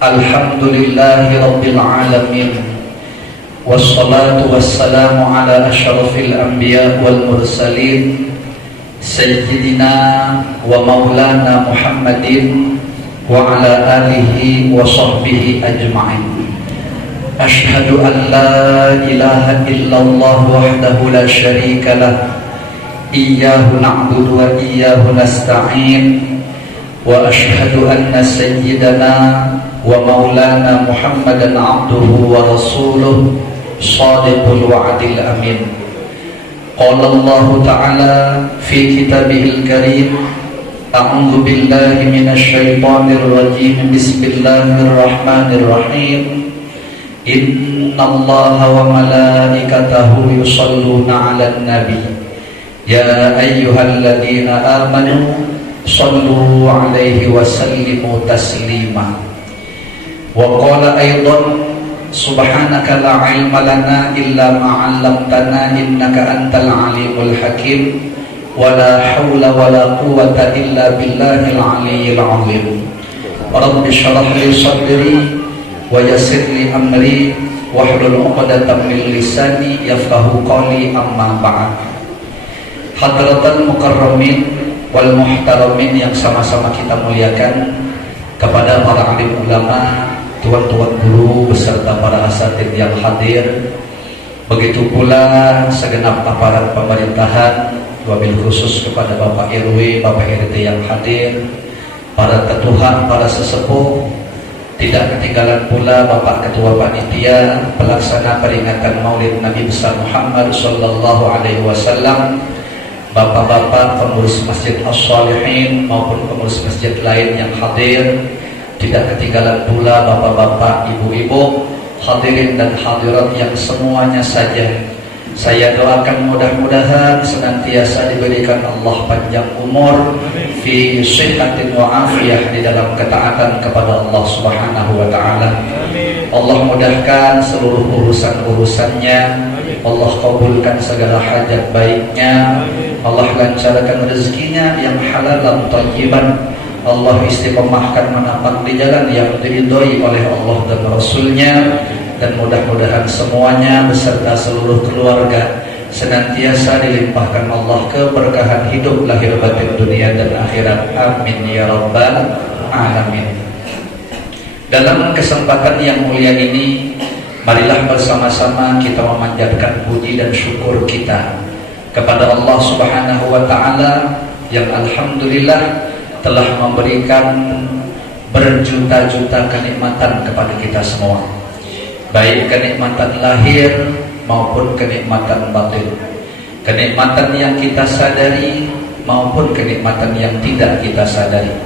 Alhamdulillahi Rabbil Alamin. Wassalatu wassalamu ala ashrafil anbiya wal mursalin Sayyidina wa maulana Muhammadin wa ala alihi wa sahbihi ajma'in. Ashhadu an la ilaha illallah wahdahu la syarika lah. Iyyahu na'budu wa iyyahu nasta'in. Wa ashhadu anna sayyidana wa maulana Muhammadan abduhu wa rasuluh shadiqul wa'dil amin. Qala Allah ta'ala fi kitabihil karim, a'udzu billahi minasy syaithanir rajim. Bismillahirrahmanirrahim. Innallaha wa malaikatahu yusholluna 'alan nabi. Ya ayyuhalladzina amanu shallu 'alaihi wa sallimu taslima. Wa qala aidan subhanaka la ilma lana illa ma 'allamtana innaka antal alimul hakim wa la haula wa la quwwata illa billahil aliyyil azim. Rabbi shrah li sadri wa yassir li amri wahlul 'uqdatam min lisani yafqahu qawli, amma ba'd. Hadratal mukarramin wal muhtaramin yang sama-sama kita muliakan, kepada para alim ulama, tuan-tuan guru beserta para asatidz yang hadir, begitu pula segenap aparat pemerintahan, wabil khusus kepada Bapak RW, Bapak RT yang hadir, para ketuhan, para sesepuh, tidak ketinggalan pula Bapak Ketua Panitia pelaksana peringatan Maulid Nabi besar Muhammad sallallahu alaihi wasallam, Bapak-bapak pengurus Masjid As-Shalihin maupun pengurus masjid lain yang hadir. Tidak ketinggalan pula bapak-bapak, ibu-ibu, hadirin dan hadirat yang semuanya saja saya doakan mudah-mudahan senantiasa diberikan Allah panjang umur, fi sihhatin wa afiyah, di dalam ketaatan kepada Allah Subhanahu wa taala. Allah mudahkan seluruh urusan-urusannya, Allah kabulkan segala hajat baiknya, Allah lancarkan rezekinya yang halal dan thayyiban, Allah istiqomahkan menapak di jalan yang diridhoi oleh Allah dan Rasulnya, dan mudah-mudahan semuanya beserta seluruh keluarga senantiasa dilimpahkan Allah keberkahan hidup lahir batin dunia dan akhirat. Amin ya rabbal alamin. Dalam kesempatan yang mulia ini, marilah bersama-sama kita memanjatkan puji dan syukur kita kepada Allah Subhanahu wa taala yang alhamdulillah telah memberikan berjuta-juta kenikmatan kepada kita semua, baik kenikmatan lahir maupun kenikmatan batin, kenikmatan yang kita sadari maupun kenikmatan yang tidak kita sadari,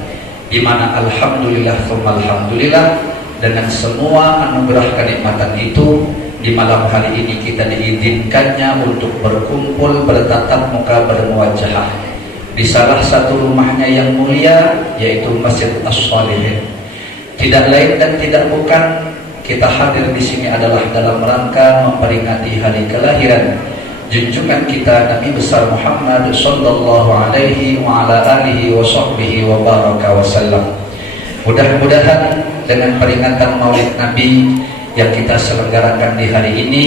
di mana alhamdulillah tsumma alhamdulillah, dengan semua anugerah kenikmatan itu di malam hari ini kita diizinkannya untuk berkumpul bertatap muka bermuajahah di salah satu rumahnya yang mulia, yaitu Masjid As-Shalihin. Tidak lain dan tidak bukan, kita hadir di sini adalah dalam rangka memperingati hari kelahiran junjungan kita Nabi besar Muhammad sallallahu alaihi wa ala alihi wa sahbihi wa baraka wasallam. Mudah-mudahan dengan peringatan Maulid Nabi yang kita selenggarakan di hari ini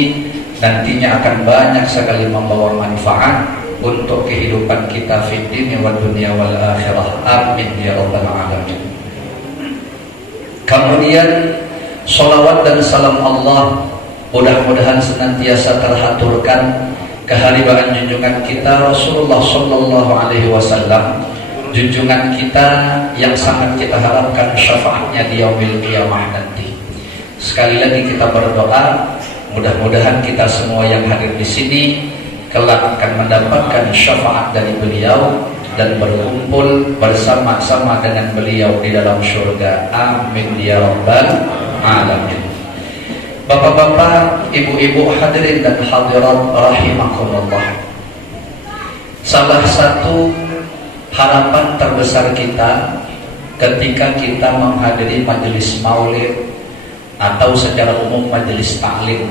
nantinya akan banyak sekali membawa manfaat untuk kehidupan kita fid dunya wad dunya wal akhirah. Amin ya rabbal alamin. Kemudian salawat dan salam Allah mudah-mudahan senantiasa terhaturkan keharibaan junjungan kita Rasulullah sallallahu alaihi wasallam, junjungan kita yang sangat kita harapkan syafaatnya di yaumil qiyamah nanti. Sekali lagi kita berdoa, mudah-mudahan kita semua yang hadir di sini kelak akan mendapatkan syafaat dari beliau dan berkumpul bersama-sama dengan beliau di dalam surga. Amin ya rabbal alamin. Bapak-bapak, ibu-ibu hadirin dan hadirat rahimakumullah, salah satu harapan terbesar kita ketika kita menghadiri majelis maulid atau secara umum majelis taklim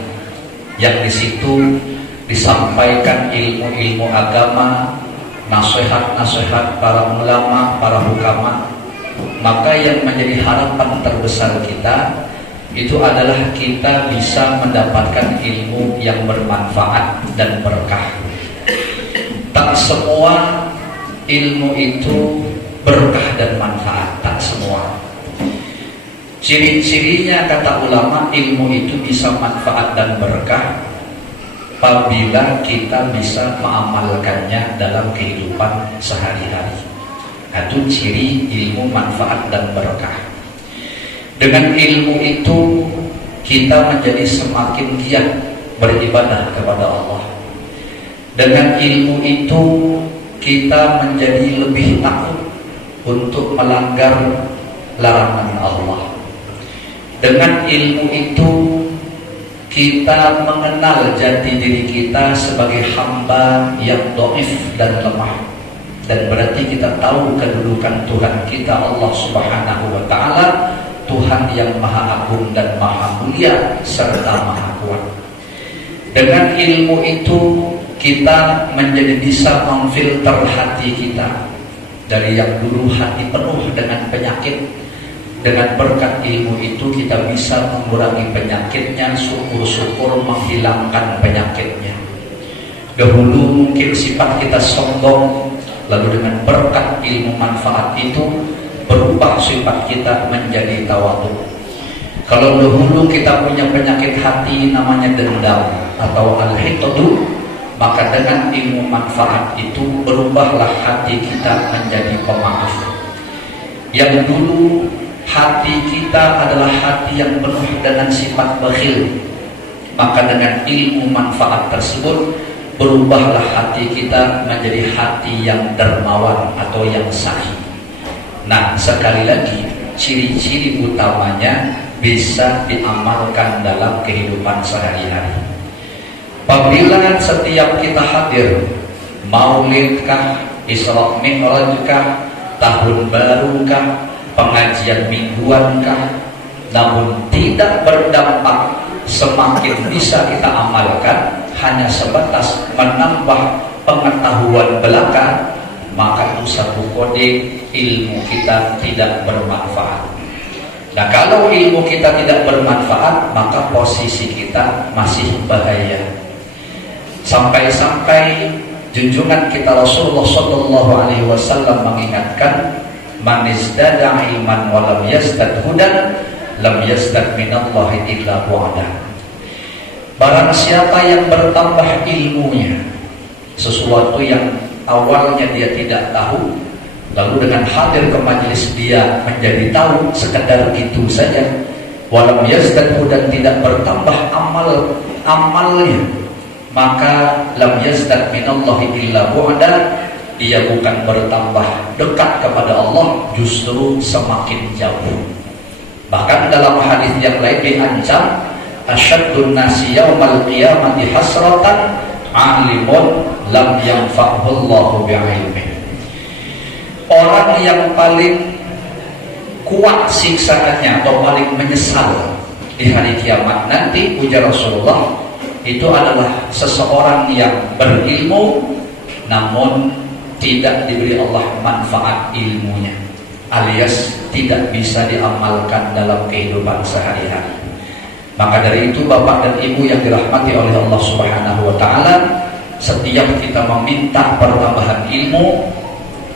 yang di situ disampaikan ilmu-ilmu agama, nasihat-nasihat para ulama, para hukama, maka yang menjadi harapan terbesar kita itu adalah kita bisa mendapatkan ilmu yang bermanfaat dan berkah. Tak semua ilmu itu berkah dan manfaat, tak semua. Ciri-cirinya kata ulama, ilmu itu bisa manfaat dan berkah apabila kita bisa mengamalkannya dalam kehidupan sehari-hari. Itu ciri ilmu manfaat dan berkah. Dengan ilmu itu kita menjadi semakin giat beribadah kepada Allah. Dengan ilmu itu kita menjadi lebih takut untuk melanggar larangan Allah. Dengan ilmu itu kita mengenal jati diri kita sebagai hamba yang dhaif dan lemah. Dan berarti kita tahu kedudukan Tuhan kita Allah Subhanahu wa Ta'ala, Tuhan yang Maha Agung dan Maha Mulia serta Maha Kuat. Dengan ilmu itu kita menjadi bisa memfilter hati kita dari yang dulu hati penuh dengan penyakit. Dengan berkat ilmu itu kita bisa mengurangi penyakitnya, syukur-syukur menghilangkan penyakitnya. Dahulu mungkin sifat kita sombong, lalu dengan berkat ilmu manfaat itu berubah sifat kita menjadi tawadhu. Kalau dahulu kita punya penyakit hati namanya dendam atau al-hiqdu, maka dengan ilmu manfaat itu berubahlah hati kita menjadi pemaaf. Yang dulu hati kita adalah hati yang penuh dengan sifat bakhil, maka dengan ilmu manfaat tersebut berubahlah hati kita menjadi hati yang dermawan atau yang sahih. Nah, sekali lagi, ciri-ciri utamanya bisa diamalkan dalam kehidupan sehari-hari. Apabila setiap kita hadir, maulidkah, Isra Mi'rajkah, tahun barukah, pengajian mingguankah, namun tidak berdampak, semakin bisa kita amalkan hanya sebatas menambah pengetahuan belaka, maka itu satu kode ilmu kita tidak bermanfaat. Nah, kalau ilmu kita tidak bermanfaat, maka posisi kita masih bahaya. Sampai-sampai junjungan kita Rasulullah Shallallahu Alaihi Wasallam mengingatkan, man izdada ilman wa lam yazdad hudan lam yazdad minallahi illa bu'da. Barang siapa yang bertambah ilmunya, sesuatu yang awalnya dia tidak tahu, lalu dengan hadir ke majelis dia menjadi tahu, sekedar itu saja, walam yazdad hudan, tidak bertambah amalnya, maka lam yazdad minallahi illa bu'da, dia bukan bertambah dekat kepada Allah, justru semakin jauh. Bahkan dalam hadis yang lain diancam, asyaddun nasi yaumal qiyamati hasratan alimun lam yanfa'hullahu bi'ilmih. Orang yang paling kuat siksaannya atau paling menyesal di hari kiamat nanti, ujar Rasulullah, itu adalah seseorang yang berilmu namun tidak diberi Allah manfaat ilmunya, alias tidak bisa diamalkan dalam kehidupan sehari-hari. Maka dari itu Bapak dan Ibu yang dirahmati oleh Allah Subhanahu wa Ta'ala, setiap kita meminta pertambahan ilmu,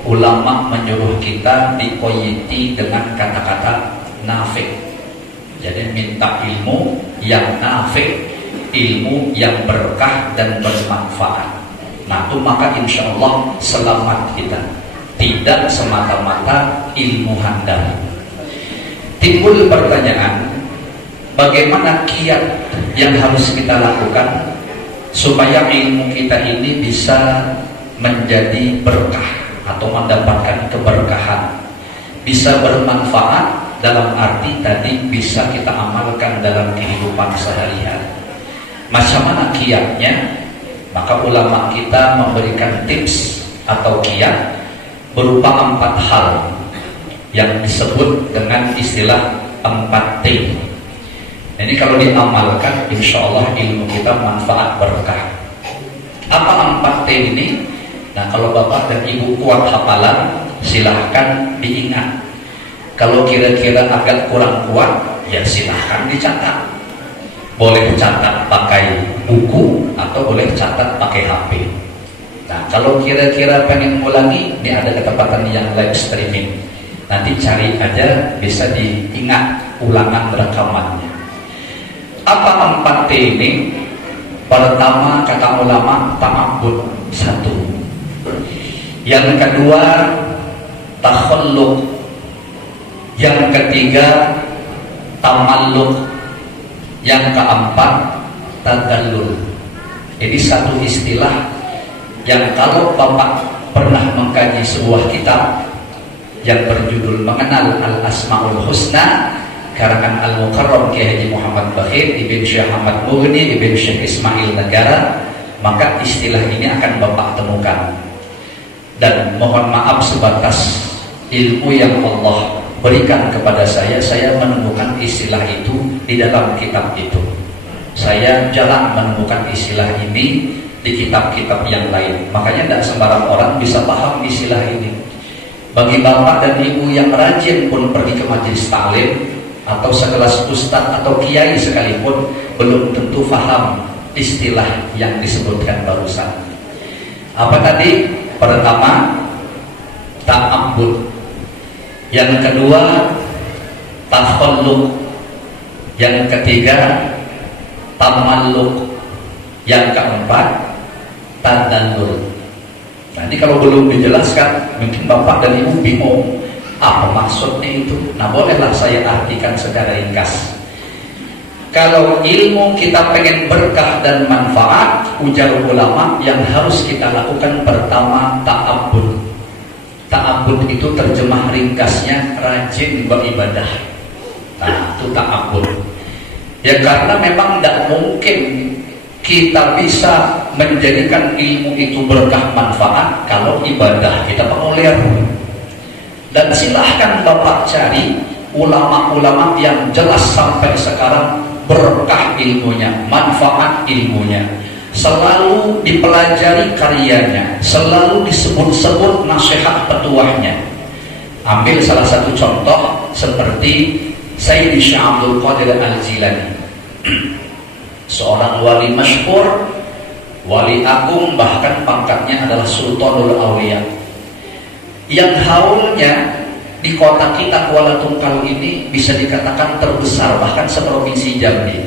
ulama menyuruh kita dikoyiti dengan kata-kata nafi'. Jadi minta ilmu yang nafi', ilmu yang berkah dan bermanfaat. Nah, itu maka insya Allah selamat kita, tidak semata-mata ilmu handal. Timbul pertanyaan, bagaimana kiat yang harus kita lakukan supaya ilmu kita ini bisa menjadi berkah atau mendapatkan keberkahan, bisa bermanfaat dalam arti tadi bisa kita amalkan dalam kehidupan sehari-hari. Macam mana kiatnya? Maka ulama kita memberikan tips atau kiat berupa 4 hal yang disebut dengan istilah 4T. Ini kalau diamalkan, insya Allah ilmu kita manfaat berkah. Apa 4T ini? Nah, kalau Bapak dan Ibu kuat hafalan, silahkan diingat. Kalau kira-kira agak kurang kuat, ya silahkan dicatat. Boleh catat pakai buku atau boleh catat pakai HP. Nah, kalau kira-kira pengen ngulangi, ini ada ketepatan yang live streaming. Nanti cari aja, bisa diingat ulangan rekamannya. Apa 4T ini? Pertama, kata ulama, ta'abbud, 1. Yang kedua, takhalluk. Yang ketiga, tamalluk. Yang keempat, tadallul. Ini satu istilah yang kalau Bapak pernah mengkaji sebuah kitab yang berjudul Mengenal Al-Asma'ul Husna karangan Al-Mukarram Kiai Haji Muhammad Bakhir, Ibn Syekh Ahmad Mughni, Ibn Syekh Ismail Negara, maka istilah ini akan Bapak temukan. Dan mohon maaf sebatas ilmu yang Allah berikan kepada saya menemukan istilah itu di dalam kitab itu. Saya jarang menemukan istilah ini di kitab-kitab yang lain. Makanya tidak sembarang orang bisa paham istilah ini. Bagi bapak dan ibu yang rajin pun pergi ke majelis taklim atau sekelas ustadz atau kiai sekalipun belum tentu paham istilah yang disebutkan barusan. Apa tadi? Pertama, ta'abbud. Yang kedua, takhalluk. Yang ketiga, tamalluk. Yang keempat, tadallul. Nah, ini kalau belum dijelaskan, mungkin bapak dan ibu bingung apa maksudnya itu. Nah, bolehlah saya artikan secara ringkas. Kalau ilmu kita pengen berkah dan manfaat, ujar ulama, yang harus kita lakukan pertama ta'abbud. Ta'abbud itu terjemah ringkasnya rajin beribadah. Nah, itu ta'abbud. Ya karena memang tidak mungkin kita bisa menjadikan ilmu itu berkah manfaat kalau ibadah kita pengulir. Dan silahkan Bapak cari ulama-ulama yang jelas sampai sekarang berkah ilmunya, manfaat ilmunya, selalu dipelajari karyanya, selalu disebut-sebut nasihat petuahnya. Ambil salah satu contoh seperti Sayyidi Syekh Abdul Qadir Al-Jilani, seorang wali masyhur, wali agung, bahkan pangkatnya adalah Sultanul Auliya, yang haulnya di kota kita Kuala Tungkal ini bisa dikatakan terbesar bahkan seprovinsi Jambi.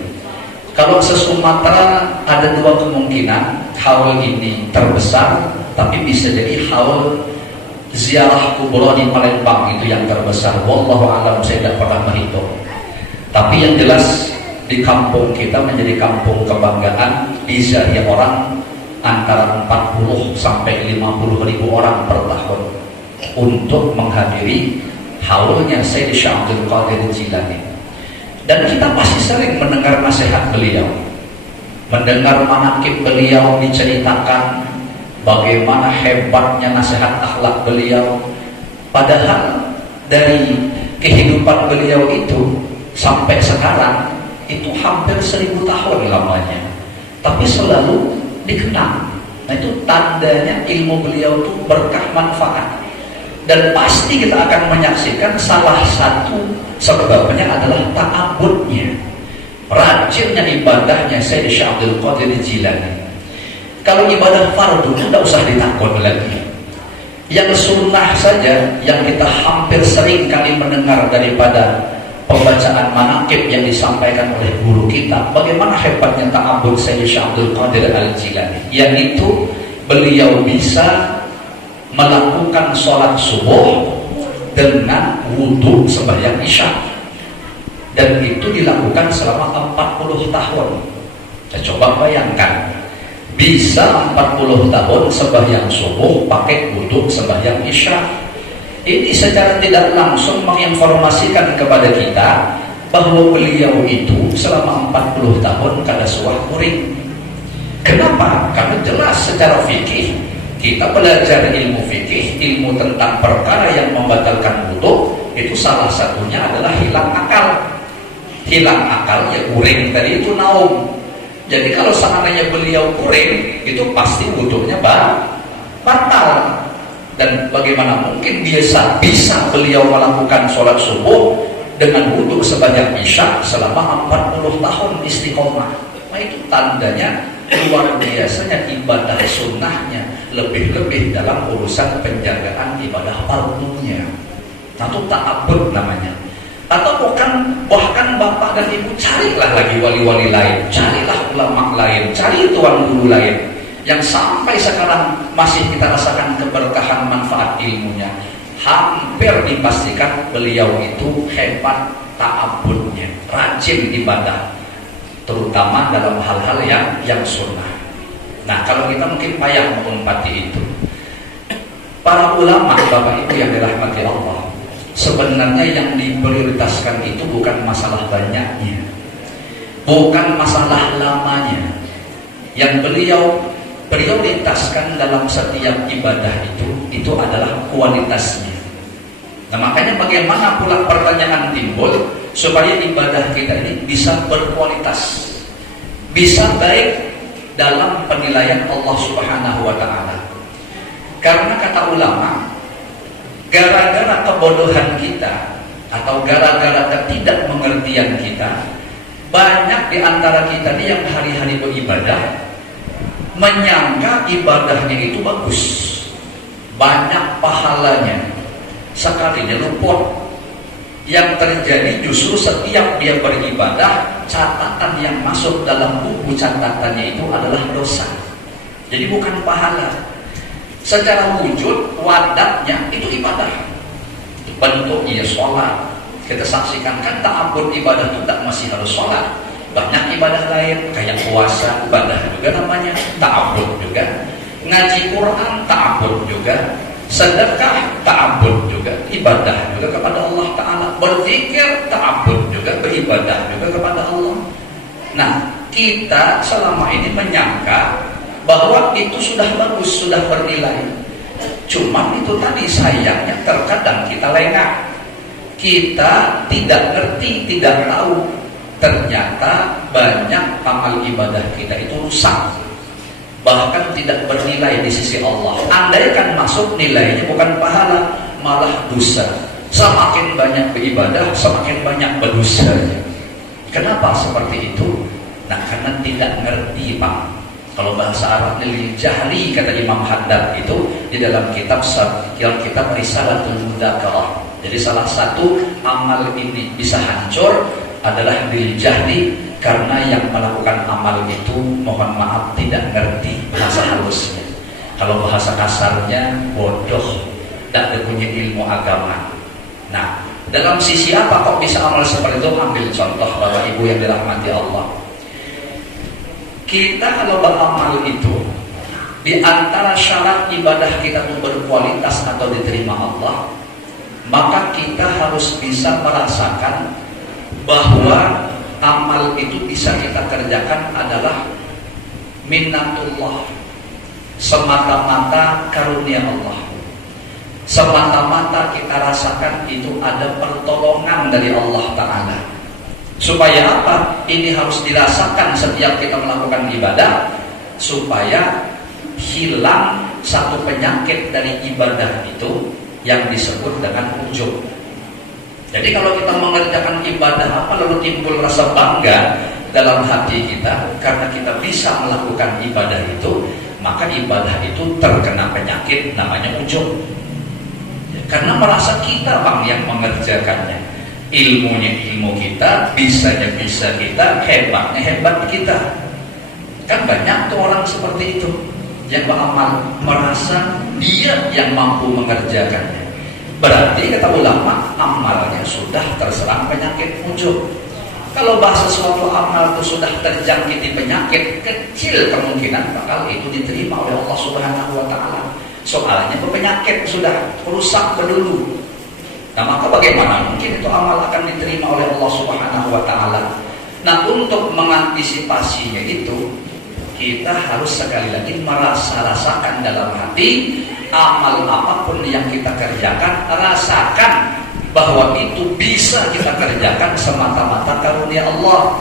Kalau se-Sumatera ada dua kemungkinan, haul ini terbesar, tapi bisa jadi haul ziarah kubur di Palembang itu yang terbesar. Wallahu a'lam, saya tidak pernah menghitung. Tapi yang jelas di kampung kita menjadi kampung kebanggaan, diziarahi orang antara 40 sampai 50 ribu orang per tahun untuk menghadiri haulnya Sayyidi Syekh Abdul Qadir Jilani. Dan kita pasti sering mendengar nasihat beliau, mendengar manaqib beliau diceritakan, bagaimana hebatnya nasihat akhlak beliau. Padahal dari kehidupan beliau itu sampai sekarang itu hampir 1000 tahun lamanya, tapi selalu dikenang. Nah, itu tandanya ilmu beliau itu berkah manfaat. Dan pasti kita akan menyaksikan salah satu sebabnya adalah ta'abbudnya, rajinnya ibadahnya Sayyidi Syekh Abdul Qadir Jilani. Kalau ibadah fardu tidak usah ditakut lagi. Yang sunnah saja yang kita hampir sering kali mendengar daripada pembacaan manaqib yang disampaikan oleh guru kita, bagaimana hebatnya ta'abbud Sayyidi Syekh Abdul Qadir Al-Jilani, yaitu beliau bisa melakukan sholat subuh dengan wudhu sembahyang isya, dan itu dilakukan selama 40 tahun. Saya coba bayangkan, bisa 40 tahun sembahyang subuh pakai wudhu sembahyang isya. Ini secara tidak langsung menginformasikan kepada kita bahwa beliau itu selama 40 tahun kada suah kuring. Kenapa? Karena jelas secara fikih, kita belajar ilmu fikih, ilmu tentang perkara yang membatalkan wudu, itu salah satunya adalah hilang akal. Hilang akal ya kuring tadi itu naum. Jadi kalau seandainya beliau kuring, itu pasti wudunya batal. Dan bagaimana mungkin bisa beliau melakukan sholat subuh dengan wudhu sebanyak isya selama 40 tahun istiqomah. Nah itu tandanya luar biasanya ibadah sunnahnya, lebih-lebih dalam urusan penjagaan ibadah fardunya. Nah itu ta'abbud namanya. Atau bahkan bapak dan ibu carilah lagi wali-wali lain, carilah ulama lain, cari tuan guru lain yang sampai sekarang masih kita rasakan keberkahan manfaat ilmunya. Hampir dipastikan beliau itu hebat ta'abbudnya, rajin ibadah, terutama dalam hal-hal yang sunnah. Nah kalau kita mungkin payah mengumpati itu. Para ulama, bapak ibu yang dirahmati Allah, sebenarnya yang diprioritaskan itu bukan masalah banyaknya, bukan masalah lamanya. Yang beliau prioritaskan dalam setiap ibadah itu adalah kualitasnya. Nah makanya bagaimana pula pertanyaan timbul supaya ibadah kita ini bisa berkualitas, bisa baik dalam penilaian Allah Subhanahu wa ta'ala. Karena kata ulama, gara-gara kebodohan kita atau gara-gara ketidakmengertian kita, banyak di antara kita ini yang hari-hari beribadah menyangka ibadahnya itu bagus, banyak pahalanya, sekalinya luput. Yang terjadi justru setiap dia beribadah, catatan yang masuk dalam buku catatannya itu adalah dosa. Jadi bukan pahala. Secara wujud, wadatnya itu ibadah, bentuknya sholat. Kita saksikan kan ta'abbud ibadah itu tak masih harus sholat. Banyak ibadah lain kayak puasa, ibadah juga namanya, ta'abbud juga. Ngaji Quran, ta'abbud juga. Sedekah, ta'abbud juga, ibadah juga kepada Allah Ta'ala. Berzikir, ta'abbud juga, beribadah juga kepada Allah. Nah, kita selama ini menyangka bahwa itu sudah bagus, sudah bernilai. Cuman itu tadi sayangnya terkadang kita lengah. Kita tidak ngerti, tidak tahu. Ternyata banyak amal ibadah kita itu rusak, bahkan tidak bernilai di sisi Allah. Andaikan masuk nilainya bukan pahala, malah dosa. Semakin banyak beribadah, semakin banyak berdosanya. Kenapa seperti itu? Nah karena tidak ngerti, Pak. Kalau bahasa Arabnya lil jahri, kata Imam Haddad itu di dalam kitab Risalatul Mudzakarah. Jadi salah satu amal ini bisa hancur adalah bil jahri, karena yang melakukan amal itu mohon maaf tidak ngerti bahasa halusnya. Kalau bahasa kasarnya bodoh, tidak punya ilmu agama. Nah, dalam sisi apa kok bisa amal seperti itu? Ambil contoh Bapak Ibu yang dirahmati Allah. Kita kalau beramal itu, di antara syarat ibadah kita itu berkualitas atau diterima Allah, maka kita harus bisa merasakan bahwa amal itu bisa kita kerjakan adalah minnatullah, semata-mata karunia Allah, semata-mata kita rasakan itu ada pertolongan dari Allah Ta'ala. Supaya apa? Ini harus dirasakan setiap kita melakukan ibadah, supaya hilang satu penyakit dari ibadah itu yang disebut dengan ujub. Jadi kalau kita mengerjakan ibadah apa lalu timbul rasa bangga dalam hati kita karena kita bisa melakukan ibadah itu, maka ibadah itu terkena penyakit namanya ujub. Karena merasa kita Bang yang mengerjakannya. Ilmunya ilmu kita, bisanya bisa kita, hebatnya hebat kita. Kan banyak tuh orang seperti itu yang beramal merasa dia yang mampu mengerjakannya. Berarti kata ulama, amalnya sudah terserang penyakit ujub. Kalau bahasa suatu amal itu sudah terjangkiti penyakit, kecil kemungkinan bakal itu diterima oleh Allah Subhanahu wa ta'ala. Soalnya penyakit sudah rusak berdulu. Nah maka bagaimana mungkin itu amal akan diterima oleh Allah Subhanahu wa ta'ala? Nah untuk mengantisipasinya itu, kita harus sekali lagi rasakan dalam hati, amal apapun yang kita kerjakan, rasakan bahwa itu bisa kita kerjakan semata-mata karunia Allah.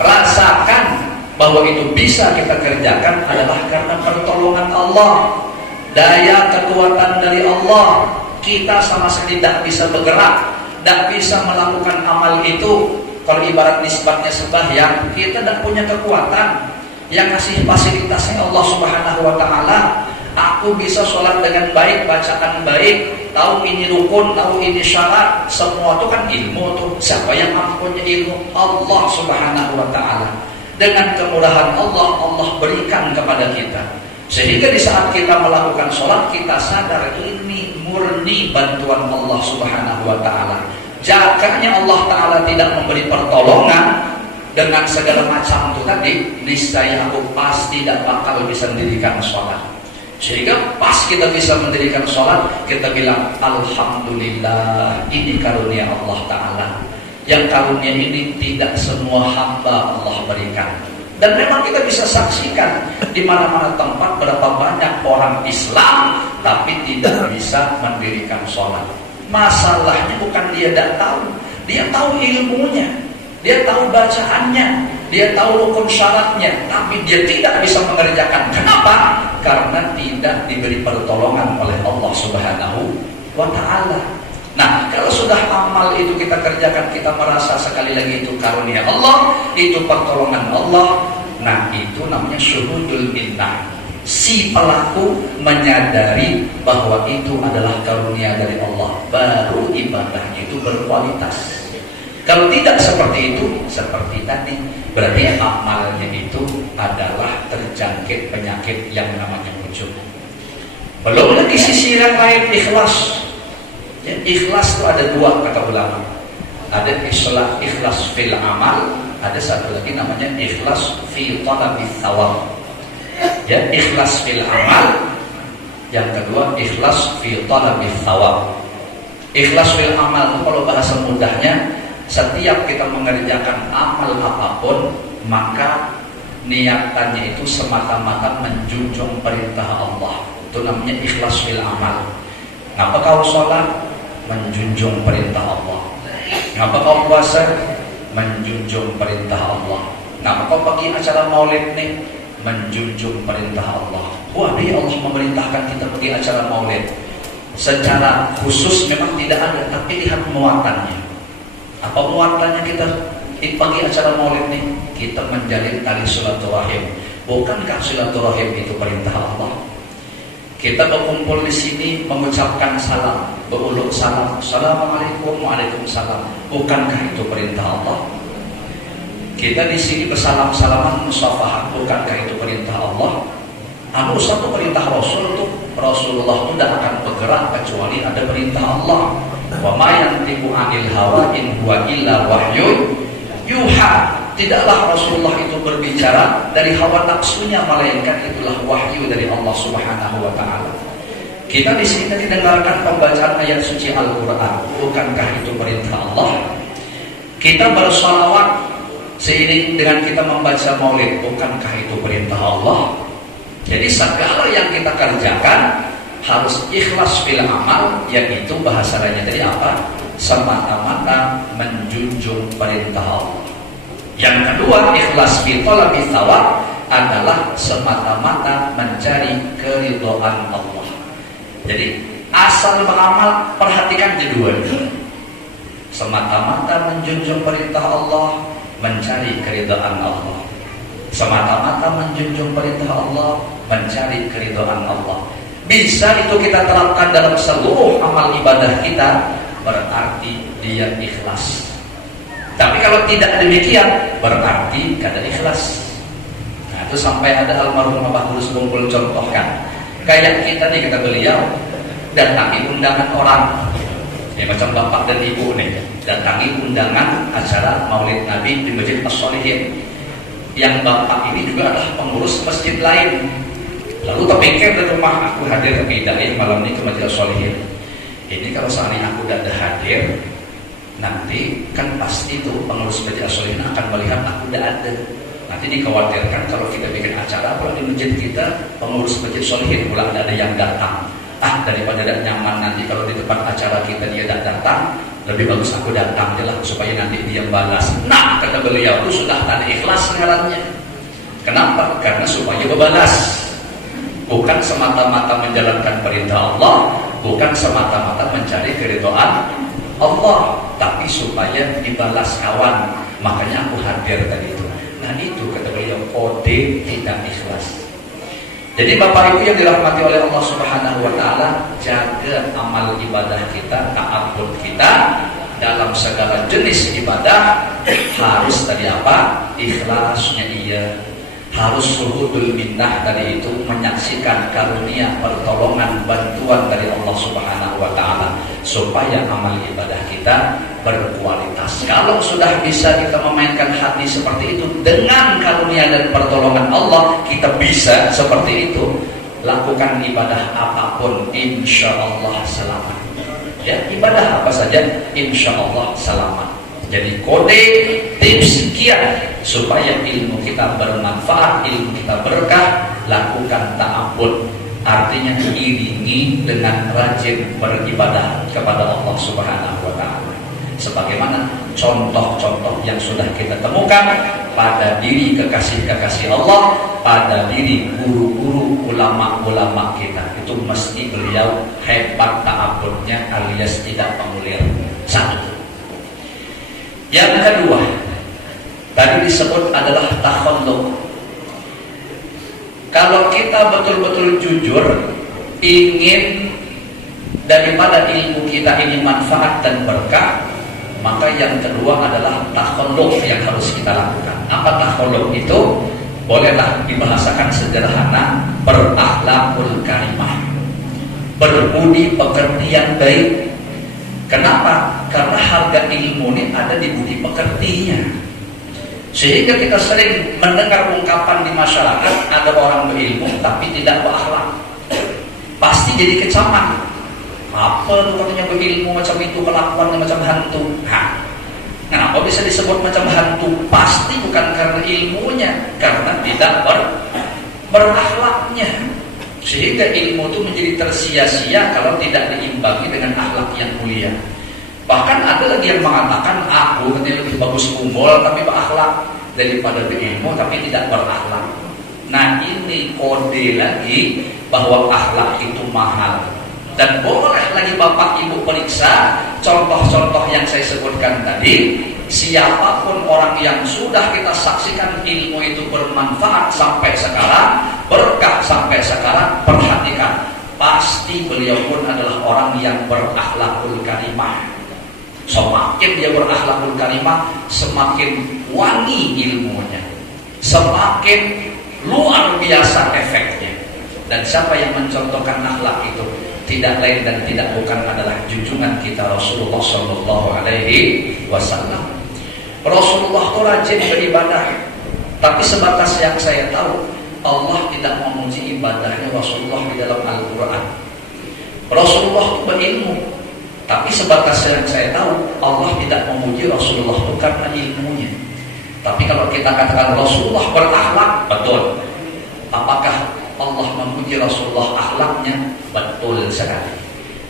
Rasakan bahwa itu bisa kita kerjakan adalah karena pertolongan Allah. daya kekuatan dari Allah. Kita sama sekali tidak bisa bergerak, tidak bisa melakukan amal itu. Kalau ibarat nisbatnya sembahyang, kita tidak punya kekuatan. Yang ngasih fasilitasnya Allah Subhanahu wa Ta'ala. Aku bisa sholat dengan baik, bacaan baik, tahu ini rukun, tahu ini syarat, semua itu kan ilmu tuh. Siapa yang punya ilmu? Allah Subhanahu wa Ta'ala. Dengan kemurahan Allah, Allah berikan kepada kita. Sehingga di saat kita melakukan sholat, kita sadar ini murni bantuan Allah Subhanahu wa Ta'ala. Jaganya Allah Ta'ala tidak memberi pertolongan dengan segala macam itu tadi, niscaya aku pasti tidak bakal bisa mendirikan sholat. Sehingga pas kita bisa mendirikan sholat, kita bilang Alhamdulillah, ini karunia Allah Ta'ala. Yang karunia ini tidak semua hamba Allah berikan. Dan memang kita bisa saksikan di mana-mana tempat berapa banyak orang Islam tapi tidak bisa mendirikan sholat. Masalahnya bukan dia tidak tahu, dia tahu ilmunya, dia tahu bacaannya, dia tahu rukun syaratnya, tapi dia tidak bisa mengerjakan. Kenapa? Karena tidak diberi pertolongan oleh Allah Subhanahu wa Ta'ala. Nah, kalau sudah amal itu kita kerjakan, kita merasa sekali lagi itu karunia Allah, itu pertolongan Allah. Nah, itu namanya syuhudul minnah. Si pelaku menyadari bahwa itu adalah karunia dari Allah, baru ibadahnya itu berkualitas. Kalau tidak seperti itu, seperti tadi, berarti amalnya itu adalah terjangkit penyakit yang namanya ujub. Belum lagi sisi yang lain, ikhlas. Ya, ikhlas itu ada dua kata ulama. Ada ikhlas fil amal, ada satu lagi namanya ikhlas fi talabis thawab. Ya, ikhlas fil amal, yang kedua ikhlas fi talabis thawab. Ikhlas fil amal itu kalau bahasa mudahnya, setiap kita mengerjakan amal apapun, maka niatannya itu semata-mata menjunjung perintah Allah. Itu namanya ikhlas fil amal. Ngapa kau sholat? Menjunjung perintah Allah. Ngapa kau puasa? Menjunjung perintah Allah. Ngapa kau pergi acara maulid nih? Menjunjung perintah Allah. Wah, dia Allah memerintahkan kita pergi acara maulid. Secara khusus memang tidak ada, tapi lihat muatannya. Apa muatannya kita pergi acara maulid nih? Kita menjalin tali silaturahim. Bukankah silaturahim itu perintah Allah? Kita berkumpul di sini mengucapkan salam, beruluk salam, Assalamualaikum, Waalaikumsalam. Bukankah itu perintah Allah? Kita di sini bersalam-salaman, musafahah, bukankah itu perintah Allah? Anu satu perintah Rasul tuh, Rasulullah itu tidak akan bergerak kecuali ada perintah Allah. Wa ma yantiqu 'anil hawa in huwa illa wahyun yuha. Tidaklah Rasulullah itu berbicara dari hawa nafsunya, melainkan itulah wahyu dari Allah Subhanahu wa Ta'ala. Kita di sini tadi dengarkan pembacaan ayat suci Al-Qur'an. Bukankah itu perintah Allah? Kita bersalawat seiring dengan kita membaca maulid. Bukankah itu perintah Allah? Jadi segala yang kita kerjakan harus ikhlas fil amal, yaitu bahasa lainnya tadi apa? Semata-mata menjunjung perintah Allah. Yang kedua, ikhlas fi talabis thawab adalah semata-mata mencari keridhaan Allah. Jadi asal beramal, perhatikan keduanya. Semata-mata menjunjung perintah Allah, mencari keridhaan Allah. Semata-mata menjunjung perintah Allah, mencari keridhaan Allah. Bisa itu kita terapkan dalam seluruh amal ibadah kita, berarti dia ikhlas. Tapi kalau tidak demikian, berarti kada ikhlas. Nah, itu sampai ada almarhum Abah Bulus Bungkul contohkan. Kayak kita nih, kita beliau datangi undangan orang. Ya, macam bapak dan ibu nih, datangi undangan acara Maulid Nabi di Masjid As-Solihin. Yang bapak ini juga adalah pengurus masjid lain. Lalu terpikir dari rumah, aku hadir ke malam ini ke Masjid As-Solihin. Ini kalau seandainya aku tidak ada hadir, nanti kan pasti itu pengurus Masjid As-Solihin akan melihat aku tidak ada. Nanti dikhawatirkan kalau kita bikin acara pula di masjid kita, pengurus Masjid As-Solihin pula ada yang datang. Daripada tidak nyaman nanti kalau di tempat acara kita dia tidak datang, lebih bagus aku datang aja lah supaya nanti dia balas. Nah, kata beliau itu sudah tanda ikhlas ngarannya. Kenapa? Karena supaya berbalas. bukan semata-mata menjalankan perintah Allah, bukan semata-mata mencari keridhaan Allah, tapi supaya dibalas kawan. Makanya aku hadir tadi itu. Nah itu kata beliau, kode tidak ikhlas. Jadi Bapak Ibu yang dirahmati oleh Allah Subhanahu wa taala, jaga amal ibadah kita, ta'abbud kita dalam segala jenis ibadah harus tadi apa? Ikhlasnya iya. Harus syuhudul minnah tadi itu, menyaksikan karunia, pertolongan, bantuan dari Allah Subhanahu wa taala supaya amal ibadah kita berkualitas. Kalau sudah bisa kita memainkan hati seperti itu dengan karunia dan pertolongan Allah, kita bisa seperti itu, lakukan ibadah apapun insya Allah selamat. Ya, ibadah apa saja insya Allah selamat. Jadi kode tips kiat supaya ilmu kita bermanfaat, ilmu kita berkah, lakukan ta'abbud. Artinya diiringi dengan rajin beribadah kepada Allah Subhanahu wa taala. Sebagaimana contoh-contoh yang sudah kita temukan pada diri kekasih-kekasih Allah, pada diri guru-guru ulama-ulama kita, itu mesti beliau hebat ta'abbudnya alias tidak pengulir. Satu. Yang kedua, tadi disebut adalah takhalluq. Kalau kita betul-betul jujur ingin daripada ilmu kita ini manfaat dan berkah, maka yang kedua adalah takhalluq yang harus kita lakukan. Apa takhalluq itu? Bolehlah dibahasakan sederhana, berakhlakul karimah, berbudi pekerti yang baik. Kenapa? Karena harga ilmu ini ada di budi pekertinya. Sehingga kita sering mendengar ungkapan di masyarakat, ada orang berilmu tapi tidak berakhlak, pasti jadi kecaman. Apa tuh katanya berilmu macam itu, kelakuannya macam hantu. Kenapa bisa disebut macam hantu? Pasti bukan karena ilmunya, karena tidak berakhlaknya. Sehingga ilmu itu menjadi tersia-sia kalau tidak diimbangi dengan akhlak yang mulia. Bahkan ada lagi yang mengatakan, aku katanya lebih bagus unggul tapi berakhlak daripada berilmu tapi tidak berakhlak. Nah ini kode lagi bahwa akhlak itu mahal. Dan boleh lagi Bapak Ibu periksa contoh-contoh yang saya sebutkan tadi. Siapapun orang yang sudah kita saksikan ilmu itu bermanfaat sampai sekarang, berkah sampai sekarang, perhatikan, pasti beliau pun adalah orang yang berakhlakul karimah. Semakin dia berakhlakul karimah, semakin wangi ilmunya, semakin luar biasa efeknya. Dan siapa yang mencontohkan akhlak itu? Tidak lain dan tidak bukan adalah junjungan kita Rasulullah Shallallahu Alaihi Wasallam. Rasulullah itu rajin beribadah, tapi sebatas yang saya tahu Allah tidak memuji ibadahnya Rasulullah di dalam Al-Quran. Rasulullah itu berilmu, tapi sebatas yang saya tahu Allah tidak memuji Rasulullah itu karena ilmunya. Tapi kalau kita katakan Rasulullah berakhlak, betul. Apakah Allah memuji Rasulullah akhlaknya? Betul sekali.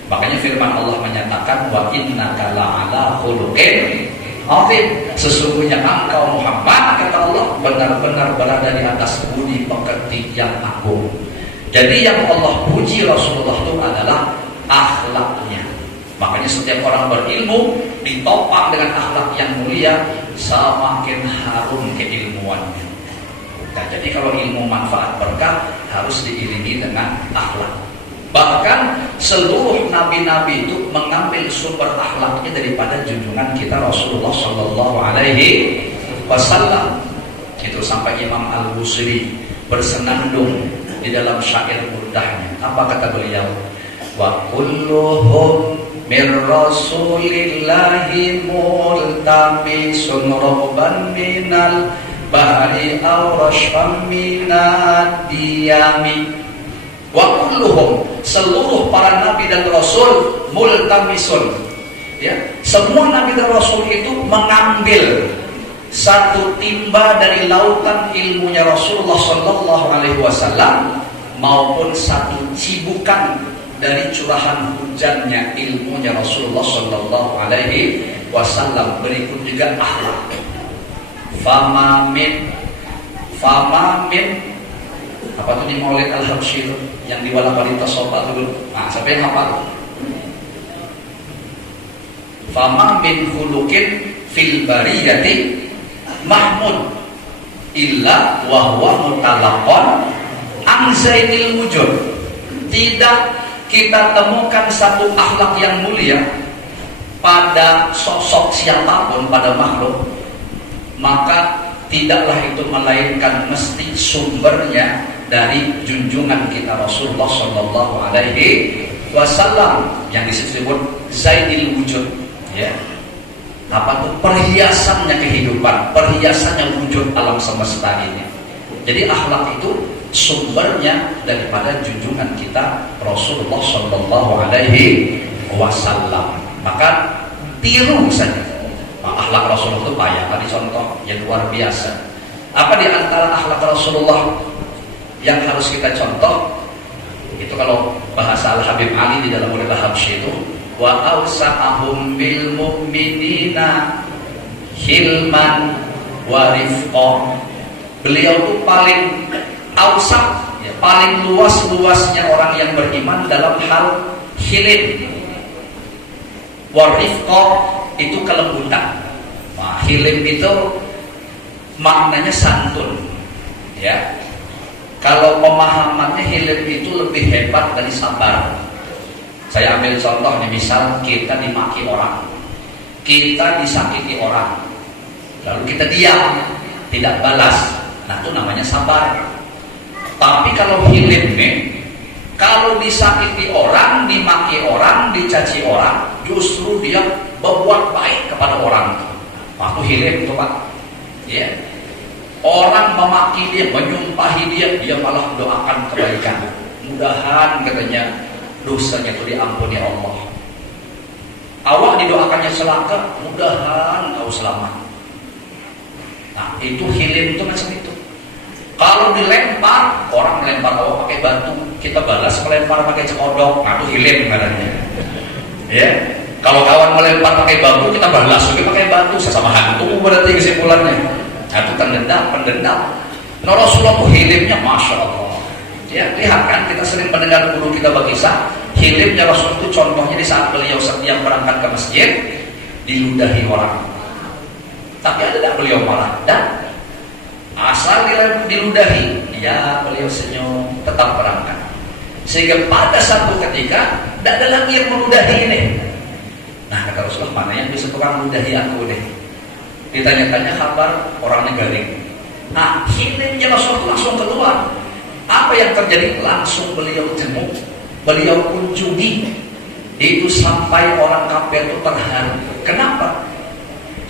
Makanya firman Allah menyatakan, wa innaka la'ala khuluqin azim. Sesungguhnya engkau Muhammad, kata Allah, benar-benar berada di atas budi pekerti yang agung. Jadi yang Allah puji Rasulullah itu adalah akhlaknya. Makanya setiap orang berilmu ditopang dengan akhlak yang mulia, semakin harum keilmuannya. Nah, jadi kalau ilmu manfaat berkah harus diiringi dengan akhlak. Bahkan seluruh nabi-nabi itu mengambil sumber akhlaknya daripada junjungan kita Rasulullah Shallallahu Alaihi Wasallam. Itu sampai Imam Al-Busiri bersenandung di dalam syair mudahnya. Apa kata beliau? Wa kulluhum mir rasulillahi multamisun rabban minal bahari awrasham minad diyami. Wa kulluhum, seluruh para nabi dan rasul, multamisun, ya, semua nabi dan rasul itu mengambil satu timba dari lautan ilmunya Rasulullah Sallallahu Alaihi Wasallam maupun satu cibukan dari curahan hujannya ilmunya Rasulullah Sallallahu Alaihi Wasallam. Berikut juga akhlak. Fama min Apa tuh di Maulid Al-Habsyi yang di wala wanita sopa dulu? Nah, siapa yang hafal? Fama min khuluqin fil bariyati mahmud illa wa huwa mutalaqqan an zainil wujud. Tidak kita temukan satu akhlak yang mulia pada sosok siapapun, pada makhluk, maka tidaklah itu melainkan mesti sumbernya dari junjungan kita Rasulullah Shallallahu Alaihi Wasallam yang disebut zainil wujud, ya. Apa tuh? Perhiasannya kehidupan, perhiasannya wujud alam semesta ini. Jadi akhlak itu sumbernya daripada junjungan kita Rasulullah Shallallahu Alaihi Wasallam. Maka tiru saja. Akhlak Rasulullah itu banyak. Tadi contoh yang luar biasa. Apa di antara akhlak Rasulullah yang harus kita contoh? Itu kalau bahasa Al-Habib Ali di dalam Maulid Al-Habsyi itu, wa awsa'ahum bil mu'minina hilman wa rifqa. Beliau itu paling awsa', ya, paling luas-luasnya orang yang beriman dalam hal hilim. Wa rifqa itu kelembutan. Nah, hilim itu maknanya santun, ya. Kalau pemahamannya hilim itu lebih hebat dari sabar. Saya ambil contoh nih, misal kita dimaki orang, kita disakiti orang, lalu kita diam, tidak balas. Nah, itu namanya sabar. Tapi kalau hilim nih, kalau disakiti orang, dimaki orang, dicaci orang, justru dia berbuat baik kepada orang. Waktu hilim itu Pak, ya. Orang memaki dia, menyumpahi dia, dia malah doakan kebaikan. Mudahan katanya dosanya itu diampuni Allah. Awak didoakannya celaka, mudahan kau selamat. Nah, itu hilim itu macam itu. Kalau dilempar, orang melempar awak pakai batu, kita balas melempar pakai cekodok, nah itu hilim katanya. Ya. Kalau kawan melempar pakai batu, kita balas juga pakai batu, sama hantu berarti kesimpulannya. Nah, itu pendendam. Nah, Rasulullah itu hilimnya Masya Allah. Ya, lihat kan, kita sering mendengar guru kita berkisah, hilimnya Rasul itu contohnya di saat beliau setiap berangkat ke masjid, diludahi orang. Tapi ada tak beliau marah? Dan asal diludahi, ya beliau senyum, tetap berangkat. Sehingga pada satu ketika, tidak ada lagi yang meludahi ini. Nah, kata Rasulullah, mana yang bisa tukang meludahi aku deh? Ditanya-tanya kabar, orangnya garing. Nah, hilimnya Rasulullah langsung keluar. Apa yang terjadi? Langsung beliau jenguk, beliau kunjungi. Itu sampai orang kafir itu terharu. Kenapa?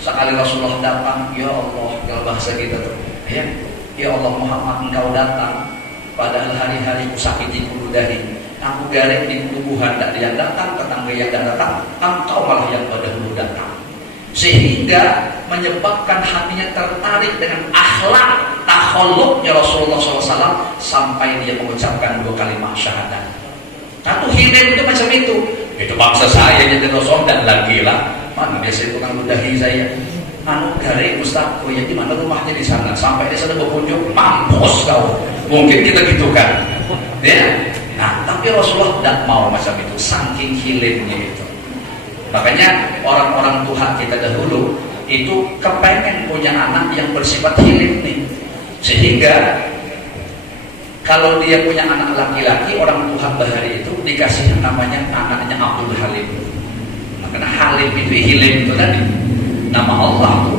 Sekali Rasulullah datang, ya Allah, kalau bahasa kita tuh, ya Allah Muhammad, engkau datang, padahal hari-hari ku sakiti kuludahi, aku garing di tubuhan, tak dia datang, tetangga yang datang, engkau malah yang dahulu datang. Sehingga menyebabkan hatinya tertarik dengan akhlak takhalluknya Rasulullah SAW sampai dia mengucapkan 2 kalimat syahadat. Satu hilim itu macam itu. Itu bangsa saya jadi Rasul dan lagi lah. Mana biasa itu kan ludahi saya. Anu garing Ustaz, oh ya di mana rumahnya di sana? Sampai di sana berkunjung, mampus kau. Mungkin kita gitu kan. Ya. Nah, tapi Rasulullah tidak mau macam itu, saking hilimnya itu. Makanya orang-orang Tuhan kita dahulu itu kepengen punya anak yang bersifat hilim nih. Sehingga kalau dia punya anak laki-laki, orang Tuhan bahari itu dikasih namanya anaknya Abdul Halim. Nah, karena Halim itu hilim itu tadi. Nama Allah itu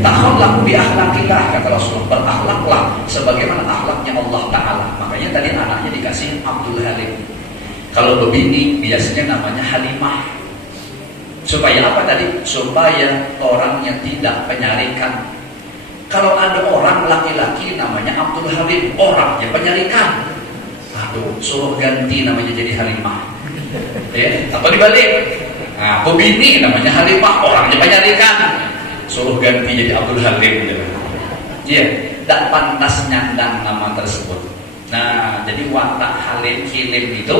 takhallaq bi akhlaqillah, kata Rasulullah, berakhlaklah sebagaimana akhlaknya Allah Ta'ala. Makanya tadi anaknya dikasih Abdul Halim. Kalau begini biasanya namanya Halimah. Supaya apa tadi? Supaya orangnya tidak penyarikan. Kalau ada orang laki-laki namanya Abdul Halim, orangnya penyarikan. Aduh, suruh ganti namanya jadi Halimah. Ya, atau dibalik. Nah, bini namanya Halimah, orangnya penyarikan. Suruh ganti jadi Abdul Halim. Ya, tidak pantas nyandang nama tersebut. Nah, jadi watak Halim hilim itu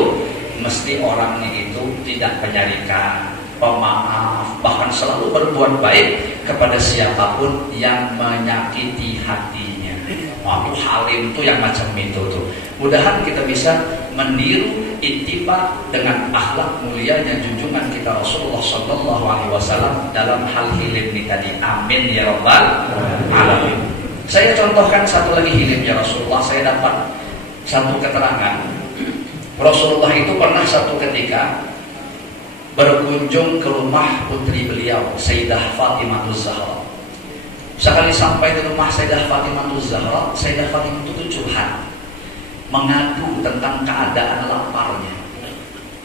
mesti orangnya itu tidak penyarikan, pemaaf, bahkan selalu berbuat baik kepada siapapun yang menyakiti hatinya. Waktu halim tuh yang macam itu tuh. Mudahan kita bisa meniru ittiba dengan akhlak mulianya junjungan kita Rasulullah Sallallahu Alaihi Wasallam dalam hal hilim ini tadi. Amin ya rabbal alamin. Saya contohkan satu lagi hilimnya Rasulullah. Saya dapat satu keterangan. Rasulullah itu pernah satu ketika berkunjung ke rumah putri beliau, Sayyidah Fatimah Az-Zahra. Sekali sampai di rumah Sayyidah Fatimah Az-Zahra, Sayyidah Fatimah itu curhat, mengadu tentang keadaan laparnya.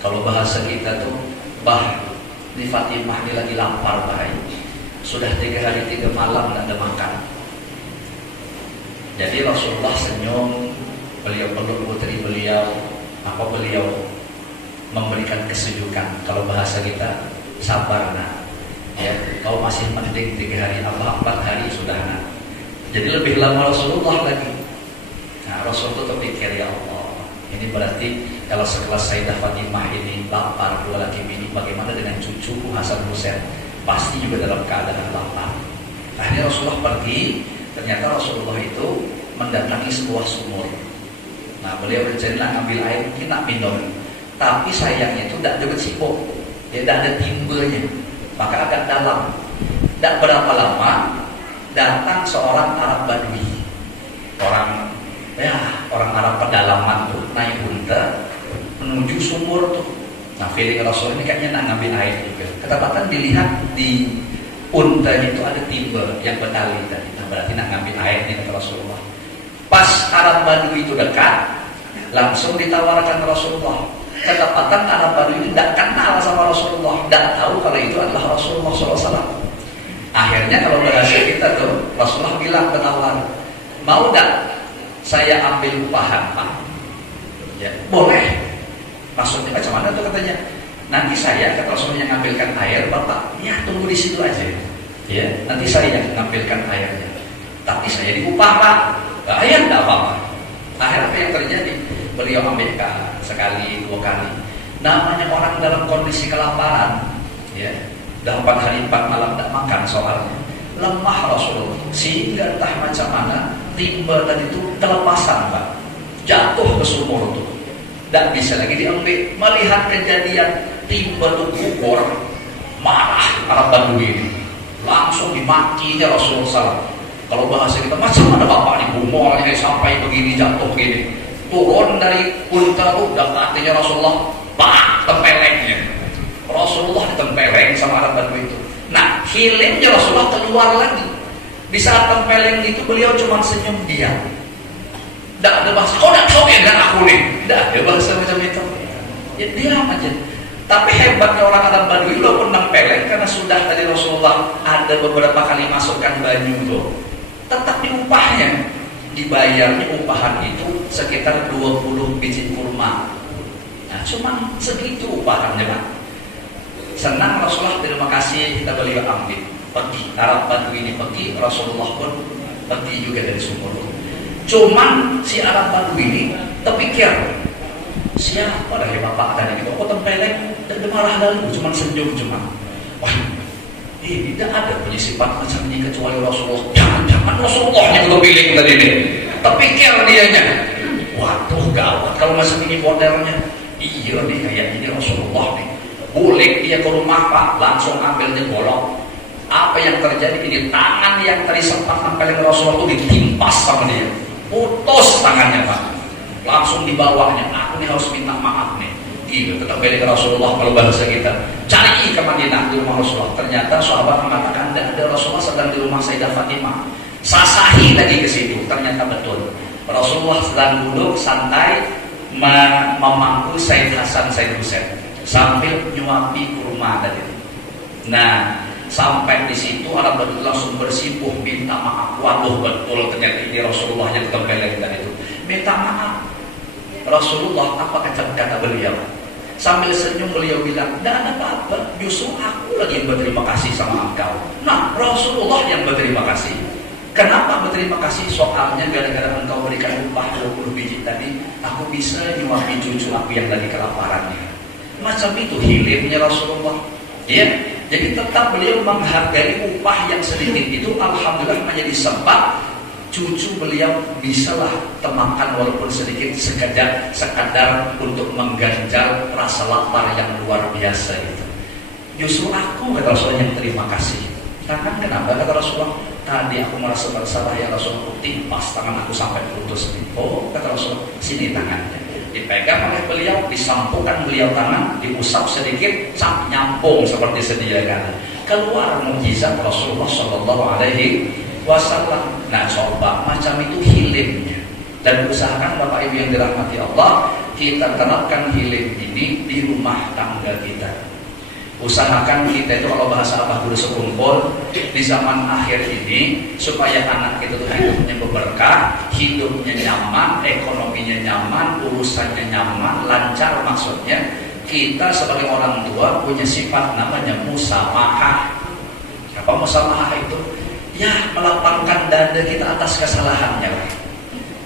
Kalau bahasa kita tuh, bah, ini Fatimah ini lagi lapar, bah. Sudah 3 hari 3 malam tidak ada makan. Jadi Rasulullah senyum, beliau peluk putri beliau, beliau memberikan kesejukan. Kalau bahasa kita, sabar nak. Ya, kau masih mending 3 hari, 4 hari sudah nak. Jadi lebih lama Rasulullah lagi. Nah, Rasul itu terpikir, ya Allah, ini berarti kalau sekelas Sayyidah Fatimah ini lapar, 2 laki bini, bagaimana dengan cucuku Hasan Husain? Pasti juga dalam keadaan lapar. Akhirnya Rasulullah pergi. Ternyata Rasulullah itu mendatangi sebuah sumur. Nah, beliau berencana ngambil air, mungkin nak minum. Tapi sayangnya itu tidak ada sibuk, ya, tidak ada timbanya, maka agak dalam. Tidak berapa lama datang seorang Arab Badui, orang Arab pedalaman tuh, naik unta menuju sumur tuh. Nah, feeling Rasul ini kayaknya nak ngambil air juga. Ketepatan dilihat di unta itu ada timba yang bertali tadi. Nah, berarti nak ngambil air nih kata Rasulullah. Pas Arab Badui itu dekat, langsung ditawarkan Rasulullah. Kedapatan Arab Badui ini tidak kenal sama Rasulullah, tidak tahu kalau itu adalah Rasulullah SAW. Akhirnya kalau bahasa kita tuh, Rasulullah bilang penawar, mau tidak saya ambil upahan, Pak? Ya, boleh. Maksudnya macam mana tuh katanya? Nanti saya, kata Rasulullah, yang ngambilkan air, Bapak, ya tunggu di situ aja. Ya, nanti saya yang ngambilkan airnya. Tapi saya diupah, Pak. Ya tidak apa-apa. Akhirnya apa yang terjadi? Beliau ambil sekali, 2 kali. Namanya orang dalam kondisi kelaparan, ya, 8 hari 4 malam tidak makan soalnya. Lemah Rasulullah, sehingga entah macam mana timba tadi itu kelepasan, Pak. Jatuh ke sumur itu, tidak bisa lagi diambil. Melihat kejadian timba itu gugur, marah Arab Badui ini, langsung dimakinya Rasulullah SAW. Kalau bahasa kita, macam mana Bapak ini bumornya sampai begini, jatuh begini. Turun dari unta tuh, dan artinya Rasulullah tempelengnya. Rasulullah ditempeleng sama Arab Badui itu. Nah, hilimnya Rasulullah keluar lagi. Di saat tempeleng itu beliau cuma senyum diam. Tidak ada bahasa, kau tidak sogen dengan aku nih. Tidak ada bahasa macam itu. Ya diam aja. Tapi hebatnya orang Arab Badui walaupun tempeleng, karena sudah tadi Rasulullah ada beberapa kali masukkan banyu itu, tetap diupahnya. Dibayarnya upahan itu sekitar 20 biji kurma. Nah, cuma segitu upahannya, Pak. Senang Rasulullah, terima kasih, kita beliau ambil. Pergi, Arab Badui ini pergi, Rasulullah pun pergi juga dari sumur. Cuman si Arab Badui ini terpikir, siapa dari Bapak tadi? Kok tempeleng dan marah lalu, cuma senyum cuma. Wah, ini tidak ada punya sifat macam ini kecuali Rasulullah. Jangan Rasulullah yang kepilih tadi ini. Terpikir dianya, waduh gawat kalau masih ini modelnya. Iya nih, kayak ini Rasulullah nih. Boleh dia ke rumah, Pak, langsung ambilnya golok. Apa yang terjadi ini? Tangan yang tadi sempat nempelin Rasulullah itu ditimpas sama dia, putus tangannya, Pak. Langsung dibawahnya. Aku nih harus minta maaf nih. Iya, tetap balik ke Rasulullah. Kalau bahasa kita, cari ke Madinah di rumah Rasulullah. Ternyata sahabat mengatakan ada Rasulullah sedang di rumah Sayyidah Fatimah. Sasahi lagi ke situ. Ternyata betul. Rasulullah sedang duduk santai memangku Sayyid Hasan, Sayyid Husain sambil nyuapi kurma tadi. Nah, sampai di situ Arab Badui langsung bersimpuh minta maaf. Waduh, betul ternyata ini Rasulullah yang tempelin tadi itu. Minta maaf. Rasulullah, apa kata beliau? Sambil senyum beliau bilang, tidak ada apa-apa, justru aku lagi yang berterima kasih sama engkau. Nah, Rasulullah yang berterima kasih. Kenapa berterima kasih? Soalnya gara-gara engkau berikan upah 20 biji tadi, aku bisa nyuapi cucu aku yang lagi kelaparannya. Macam itu hilimnya Rasulullah. Ya, jadi tetap beliau menghargai upah yang sedikit itu, alhamdulillah menjadi sebab cucu beliau bisalah temakan walaupun sedikit sekadar untuk mengganjal rasa lapar yang luar biasa itu. Justru aku, kata Rasulullah, yang terima kasih. Tangan kenapa? Kata Rasulullah, tadi aku merasa bersalah ya Rasulullah, aku timpas tangan aku sampai putus. Oh, kata Rasulullah, sini tangannya. Dipegang oleh beliau, disampungkan beliau tangan, diusap sedikit, sampai nyambung seperti sedia kala. Keluar mukjizat Rasulullah Shallallahu Alaihi Wasallam. Nah, coba macam itu healingnya. Dan usahakan Bapak Ibu yang dirahmati Allah, kita terapkan healing ini di rumah tangga kita. Usahakan kita itu kalau bahasa Abah Guru sekumpul di zaman akhir ini supaya anak kita itu hidupnya berberkah, hidupnya nyaman, ekonominya nyaman, urusannya nyaman, lancar. Maksudnya kita sebagai orang tua punya sifat namanya musamaha. Apa musamaha itu? Ya, melapangkan dada kita atas kesalahannya.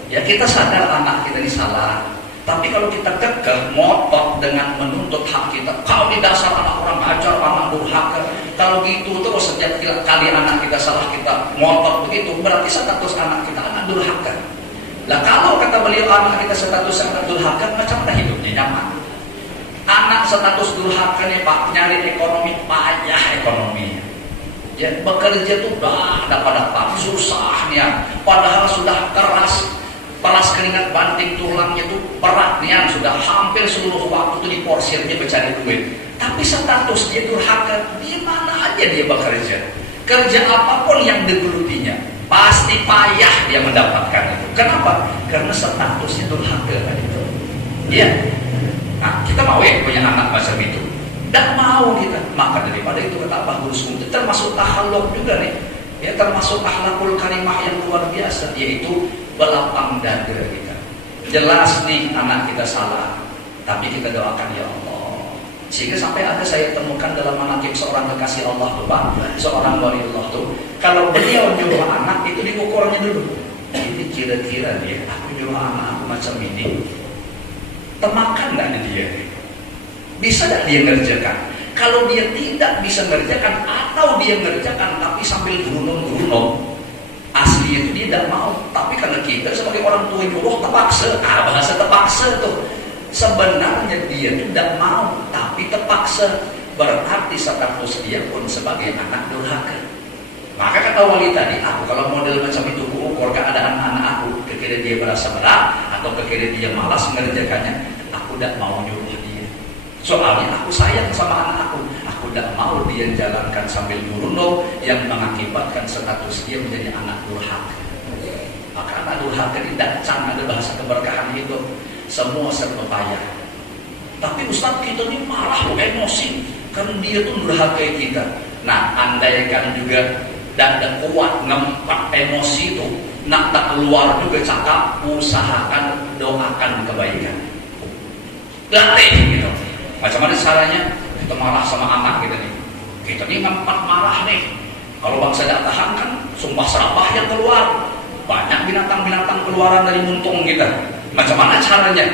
Ya, kita sadar anak kita ini salah. Tapi kalau kita kekeh, ngotot dengan menuntut hak kita, kalau di dasar anak orang ajar, anak durhaka, kalau gitu terus setiap kali anak kita salah kita ngotot begitu, berarti status anak kita anak durhaka. Lah kalau kata beliau anak kita status anak durhaka, macam mana hidupnya nyaman? Anak status durhaka nih Pak, nyari ekonomi payah ekonominya. Ya, bekerja tuh dapat susah nih ya. Padahal sudah peras keringat banting tulangnya tuh berat nih, sudah hampir seluruh waktu tuh diporsirnya mencari duit. Tapi status dia durhaka, di mana aja dia bekerja. Kerja apapun yang digelutinya, pasti payah dia mendapatkan itu. Kenapa? Karena statusnya durhaka itu. Iya. Nah, kita mau ya punya anak macam itu. Tidak mau kita. Maka daripada itu kata Abah Guru Sekumpul, termasuk tahalluq juga nih. Ya, termasuk akhlakul karimah yang luar biasa, yaitu belapang dada kita. Jelas nih anak kita salah, tapi kita doakan ya Allah. Sehingga sampai ada saya temukan dalam manaqib seorang kekasih Allah tuh Pak, seorang waliullah tuh, kalau beliau nyuruh anak itu diukurnya dulu. Ini kira-kira dia, aku nyuruh anak aku macam ini, temakan nggak dia? Bisa nggak dia ngerjakan? Kalau dia tidak bisa ngerjakan atau dia ngerjakan tapi sambil gerunung-gerunung, aslinya itu dia tidak mau. Tapi karena kita sebagai orang tua nyuruh terpaksa, bahasa terpaksa tuh. Sebenarnya dia tidak mau, tapi terpaksa. Berarti status dia pun sebagai anak durhaka. Maka kata wali tadi, aku kalau model macam itu ukur keadaan anak aku, kira dia merasa berat atau kira dia malas mengerjakannya, aku tidak mau nyuruh dia. Soalnya aku sayang sama anak aku tidak mau dia jalankan sambil nyuruh yang mengakibatkan status dia menjadi anak durhaka. Maka anak durhaka tidak ada bahasa keberkahan itu, semua serba payah. Tapi Ustaz kita ini marah, emosi, karena dia tuh durhakai kita. Nah, andaikan juga tidak kuat ngempat emosi itu, nak tak keluar juga cakap, usahakan doakan kebaikan. Latih gitu. Macam mana caranya? Kita marah sama anak kita nih. Kita nih ngempat marah nih. Kalau bangsa tidak tahan kan sumpah serapah yang keluar. Banyak binatang-binatang keluaran dari muntung kita. Macam mana caranya?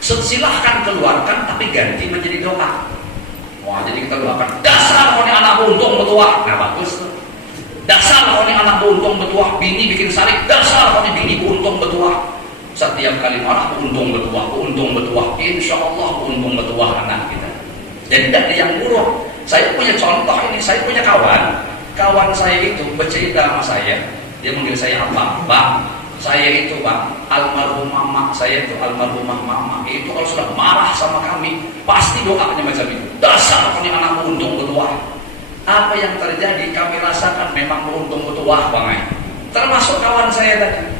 Silahkan keluarkan tapi ganti menjadi doa. Wah, jadi kita doakan, dasar kau ini anak buntung betuah. Nah, bagus tuh. Dasar kau ini anak buntung betuah, bini bikin sarik. Dasar kau ini bini buntung betuah. Setiap kali marah untung betuah, insya Allah untung betuah anak kita. Jadi tidak ada yang buruk. Saya punya contoh ini, saya punya kawan saya itu bercerita sama saya. Dia manggil saya apa? Bang, saya itu Bang, almarhumah mama saya itu, almarhumah mama itu kalau sudah marah sama kami, pasti doanya macam itu. Dasar kau ini anak untung betuah. Apa yang terjadi kami rasakan memang untung betuah Bang. Termasuk kawan saya tadi.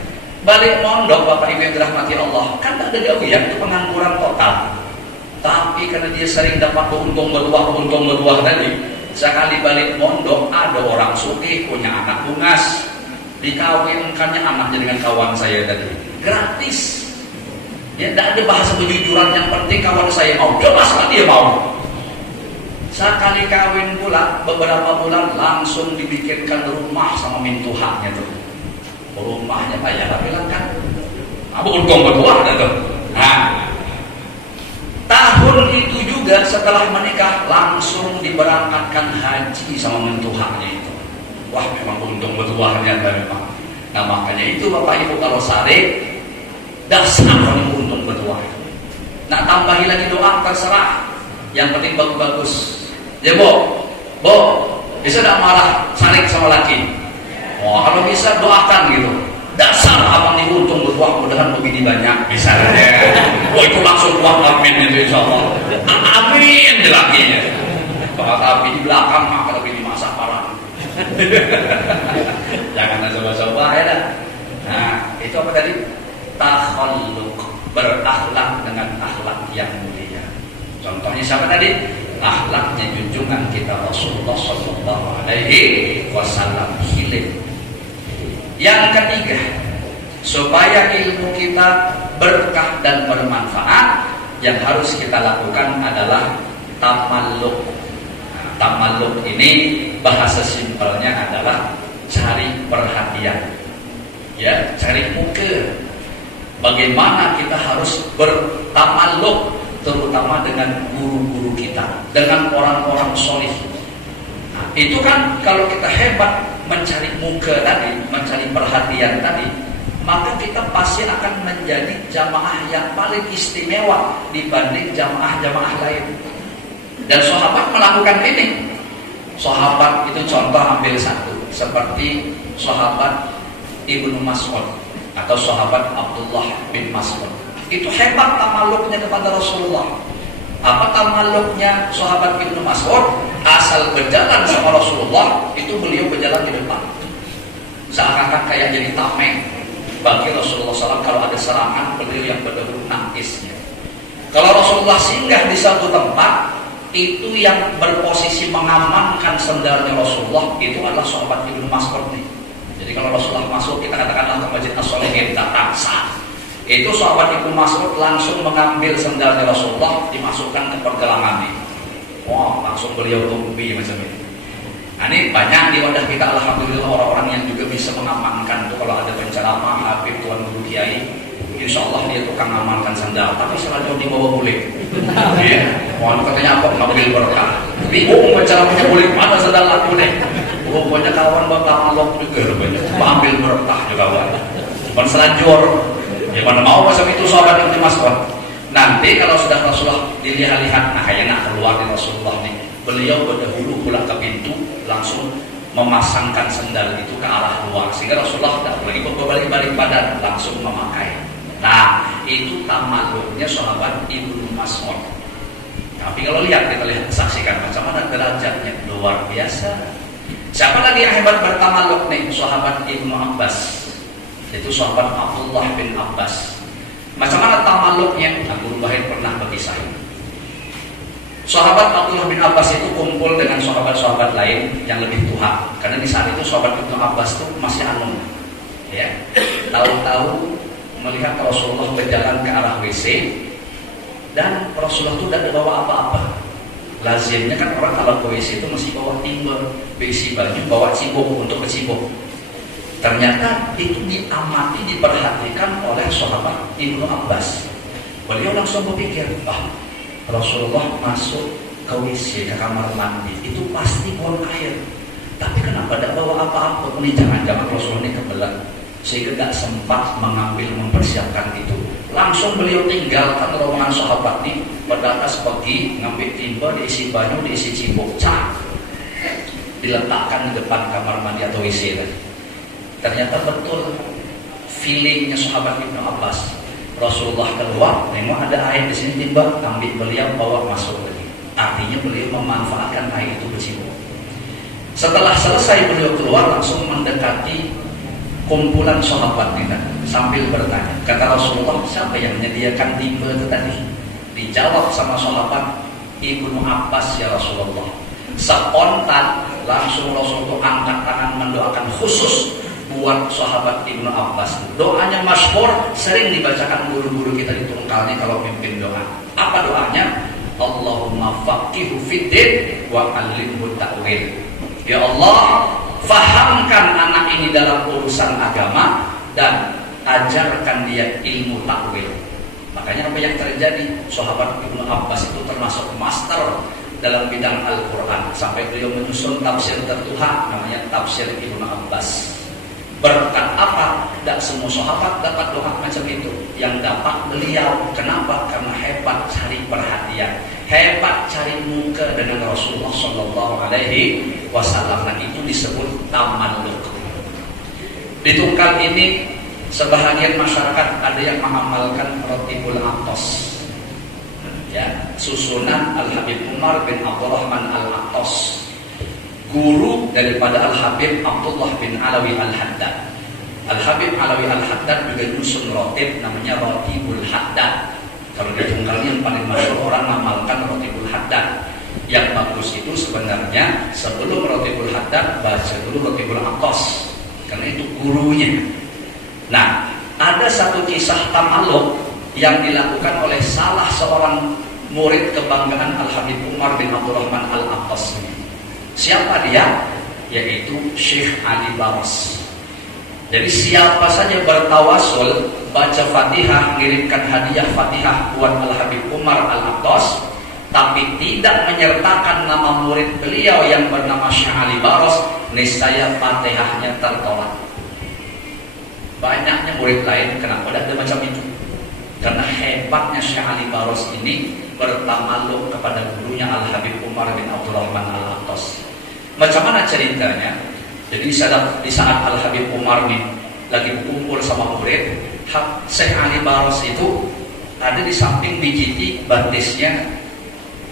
Balik mondok Bapak Ibu yang dirahmati Allah, kan tak ada jauh ya, itu pengangguran total. Tapi karena dia sering dapat untung betuah tadi, sekali balik mondok ada orang sugih punya anak bungas, dikawinkannya anaknya dengan kawan saya tadi, gratis. Ya tidak ada bahasa kejujuran, yang penting kawan saya mau, jelas dia mau. Sekali kawin pula, beberapa bulan langsung dibikinkan rumah sama mintuhannya tuh. Rumahnya kayak apa bilang kan? Abu untung berdua ada tuh. Nah, tahun itu juga setelah menikah langsung diberangkatkan haji sama mentuhannya itu. Wah, memang untung bertuahnya memang. Nah makanya itu Bapak Ibu kalau sare dasar paling untung berdoa. Nah tambahi lagi doa terserah. Yang penting bagus-bagus. Ya Bo, bisa tidak marah sarik sama laki. Wah kalau bisa doakan gitu. Dasar abang ini untung berdoa mudahan begini banyak misalnya. Wah itu langsung kuat amin itu insya Allah. Amin di lakinya. Kalau tapi di belakang maka lebih dimasak parah. Jangan coba-coba ya dah. Nah itu apa tadi? Takhalluk, berakhlak dengan akhlak yang mulia. Contohnya siapa tadi? Akhlaknya junjungan kita Rasulullah Sallallahu Alaihi Wasallam. Yang ketiga, supaya ilmu kita berkah dan bermanfaat, yang harus kita lakukan adalah tamalluk. Nah, tamalluk ini bahasa simpelnya adalah cari perhatian, ya, cari muka. Bagaimana kita harus bertamalluk, terutama dengan guru-guru kita, dengan orang-orang solih. Nah, itu kan kalau kita hebat mencari muka tadi, mencari perhatian tadi, maka kita pasti akan menjadi jamaah yang paling istimewa dibanding jamaah-jamaah lain. Dan sahabat melakukan ini. Sahabat itu contoh ambil satu, seperti sahabat Ibnu Mas'ud atau sahabat Abdullah bin Mas'ud. Itu hebat tamaluknya kepada Rasulullah. Apa tamaluknya sahabat Ibnu Mas'ud? Asal berjalan sama Rasulullah, itu beliau berjalan di depan. Seakan-akan kayak jadi tameng bagi Rasulullah SAW. Kalau ada serangan, beliau yang berdahulu nangisnya. Kalau Rasulullah singgah di satu tempat, itu yang berposisi mengamankan sendalnya Rasulullah, itu adalah sahabat Ibnu Mas'ud nih. Jadi kalau Rasulullah masuk, kita katakanlah ke Masjid As-Sholihin, datang sah. Itu sahabat Ibnu Mas'ud langsung mengambil sendalnya Rasulullah, dimasukkan ke pergelangannya. Wah, langsung beliau tumpi macam ini. Nah ini banyak di wadah kita alhamdulillah orang-orang yang juga bisa mengamankan tuh kalau ada penceramah, habib, tuan guru kiai, insya Allah dia tukang mengamankan sandal. Tapi selanjutnya dibawa boleh. Iya, mohon katanya apa ngambil berkah. Bingung penceramahnya boleh mana sandal aku deh. Pokoknya kawan bapak Allah juga banyak ambil berkah juga kawan. Bukan selanjur. Ya mana mau macam itu sahabat Ibnu Mas'ud. Nanti kalau sudah Rasulullah dilihat-lihat, nah kayaknya nak keluar di Rasulullah nih, beliau berdahulu pulang ke pintu, langsung memasangkan sendal itu ke arah luar, sehingga Rasulullah tidak lagi berbalik-balik badan, langsung memakai. Nah itu tamaluknya sahabat Ibnu Mas'ud. Tapi kalau lihat, kita lihat, saksikan macam mana derajatnya, luar biasa. Siapa lagi yang hebat bertamaluk nih? Sahabat Ibnu Abbas, itu sahabat Abdullah bin Abbas. Macam mana tamaluknya? Nah, Guru Bahir pernah berkisah. Sahabat Abdullah bin Abbas itu kumpul dengan sahabat-sahabat lain yang lebih tua. Karena di saat itu sahabat Ibnu Abbas itu masih anum. Ya. Tahu-tahu melihat Rasulullah berjalan ke arah WC dan Rasulullah itu tidak bawa apa-apa. Lazimnya kan orang kalau ke WC itu mesti bawa timba, besi baju, bawa cibuk untuk ke cibuk. Ternyata itu diamati, diperhatikan oleh sahabat Ibnu Abbas. Beliau langsung berpikir, Rasulullah masuk ke WC, ke kamar mandi, itu pasti buang air. Tapi kenapa tidak bawa apa-apa? Ini jangan-jangan Rasulullah ini kebelet, sehingga tidak sempat mengambil, mempersiapkan itu. Langsung beliau tinggalkan rombongan sahabat ini, berdatas pergi, ngambil timba, diisi baju, diisi cibuk, diletakkan di depan kamar mandi atau WC tadi. Ternyata betul feelingnya sahabat Ibnu Abbas. Rasulullah keluar, memang ada air di sini, timba, ambil beliau bawa masuk lagi. Artinya beliau memanfaatkan air itu bercibuk. Setelah selesai beliau keluar, langsung mendekati kumpulan sahabat kita sambil bertanya. Kata Rasulullah, siapa yang menyediakan timba itu tadi? Dijawab sama sahabat Ibnu Abbas, ya Rasulullah. Spontan langsung Rasulullah angkat tangan mendoakan khusus buat sahabat Ibnu Abbas. Doanya masyhur, sering dibacakan guru-guru kita di tungkalnya kalau pimpin doa. Apa doanya? Allahumma faqihu fiddin wa 'allimhu ta'wil. Ya Allah, fahamkan anak ini dalam urusan agama dan ajarkan dia ilmu takwil. Makanya apa yang terjadi? Sahabat Ibnu Abbas itu termasuk master dalam bidang Al-Quran. Sampai beliau menyusun tafsir tertuha namanya tafsir Ibnu Abbas. Berkat apa? Tidak semua sahabat dapat doa macam itu. Yang dapat beliau. Kenapa? Karena hebat cari perhatian, hebat cari muka dengan Rasulullah Shallallahu Alaihi Wasallam. Nah, itu disebut tamalluk. Di Tungkal ini sebahagian masyarakat ada yang mengamalkan Ratibul Aqtas, ya, susunan Al-Habib Umar bin Abdurrahman Al-Aqtas, guru daripada Al-Habib Abdullah bin Alawi Al-Haddad. Al-Habib Alawi Al-Haddad juga nyusun rotib namanya Ratibul Haddad. Kalau di Tunggal yang paling masyhur orang mengamalkan Ratibul Haddad. Yang bagus itu sebenarnya sebelum Ratibul Haddad baca dulu Ratibul Aqtas, karena itu gurunya. Nah, ada satu kisah tamalluk yang dilakukan oleh salah seorang murid kebanggaan Al-Habib Umar bin Abdurrahman Al-Aqtas. Siapa dia? Yaitu Syekh Ali Baras. Jadi siapa saja bertawasul, baca Fatihah, mengirimkan hadiah Fatihah buat Al-Habib Umar Al-Aqtas, tapi tidak menyertakan nama murid beliau yang bernama Syekh Ali Baras, niscaya Fatihahnya tertolak. Banyaknya murid lain kenapa tidak ada macam itu? Karena hebatnya Syekh Ali Baras ini bertamalluk kepada gurunya Al-Habib Umar bin Abdurrahman Al-Aqtas. Macam mana ceritanya? Jadi di saat Al-Habib Umar ini lagi berkumpul sama murid, Syekh Ali Baras itu ada di samping dijiti batisnya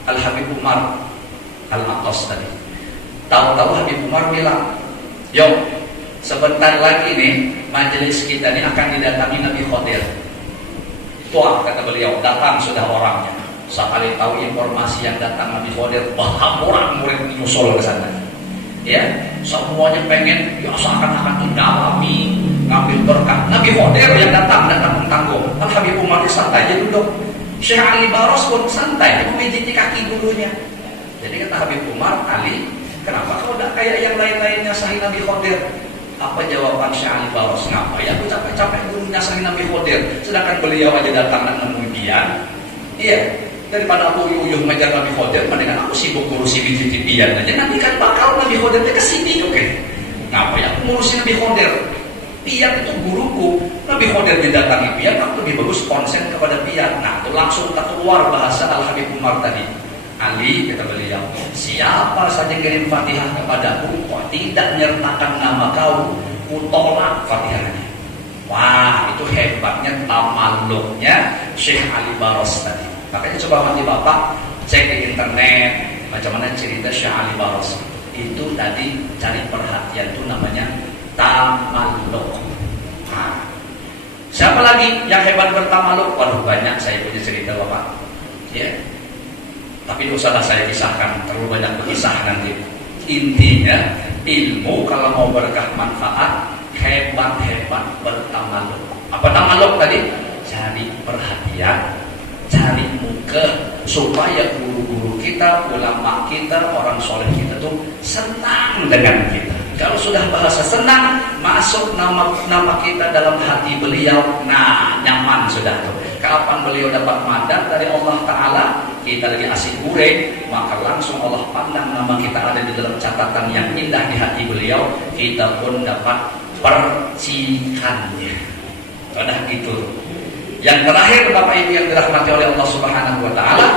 Al-Habib Umar Al-Aqtas tadi. Tahu-tahu Habib Umar bilang, "Yo, sebentar lagi nih majelis kita ini akan didatangi Nabi Khadir." Tuah, kata beliau, datang sudah orangnya. Sekali tahu informasi yang datang Nabi Khadir, orang murid menyusul ke sana. Ya, semuanya pengen ya seakan-akan mendalami, ngambil berkah. Nabi Khadir yang datang dan tanggung-tanggung. Al-Habib Umar santai aja duduk. Syekh Ali Baras pun santai, memijiti kaki gurunya. Jadi kata Habib Umar, "Ali, kenapa kau tidak kayak yang lain-lainnya sahih Nabi Khadir?" Apa jawaban Syekh Ali Baras? "Ngapa ya aku capek-capek gurunya sahih Nabi Khadir, sedangkan beliau aja datang dan menemui dia. Iya, daripada aku uyuh mengejar Nabi Khadir, mendingan aku sibuk ngurusi bijiti pian aja. Nanti kan bakal Nabi Khadir dia kesini, oke? Ngapa ya aku ngurusi Nabi Khadir? Pian itu guruku. Nabi Khadir didatangi pian, aku lebih bagus konsen kepada pian." Nah, itu langsung keluar bahasa Al-Habib Umar tadi. "Ali," kata beliau, "siapa saja kirim Fatihah kepadaku, kok tidak menyertakan nama kau, kutolak Fatihahnya." Wah, itu hebatnya tamalluknya Syekh Ali Baras tadi. Makanya coba nanti Bapak cek di internet macam mana cerita Syekh Ali Baras. Itu tadi cari perhatian, itu namanya tamalluk. Nah, siapa lagi yang hebat bertamalluk? Waduh, banyak saya punya cerita Bapak. Ya. Tapi tidak usahlah saya kisahkan, terlalu banyak berkisah nanti. Intinya, ilmu kalau mau berkah manfaat, hebat-hebat bertamalluk. Apa tamalluk tadi? Cari perhatian, cari muka, supaya guru-guru kita, ulama kita, orang soleh kita tuh senang dengan kita. Kalau sudah bahasa senang, masuk nama kita dalam hati beliau, nah nyaman sudah tuh. Kapan beliau dapat madad dari Allah Ta'ala, kita lagi asik goreng, maka langsung Allah pandang nama kita ada di dalam catatan yang indah di hati beliau, kita pun dapat percikannya. Sudah gitu. Yang terakhir Bapak Ibu yang dirahmati oleh Allah Subhanahu wa Ta'ala,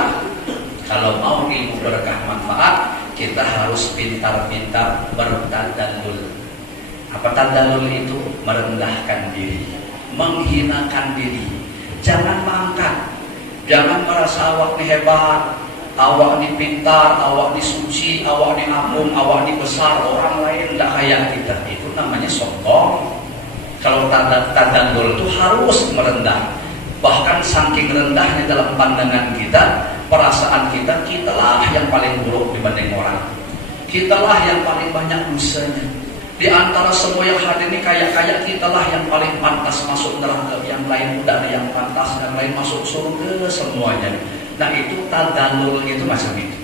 kalau mau ilmu berkah manfaat, kita harus pintar-pintar bertadallul. Apa tadallul itu? Merendahkan diri, menghinakan diri. Jangan mangkat, jangan merasa awak ni hebat, awak ni pintar, awak ni suci, awak ni agung, awak ni besar, orang lain tidak kayak kita. Itu namanya sombong. Kalau tadallul itu harus merendah. Bahkan saking rendahnya dalam pandangan kita, perasaan kita, kitalah yang paling buruk dibanding orang. Kitalah yang paling banyak dosanya. Di antara semua yang hadir ini kayak kitalah yang paling pantas masuk neraka, yang lain udah ada yang pantas, yang lain masuk surga semuanya. Nah itu tadallul itu macam itu.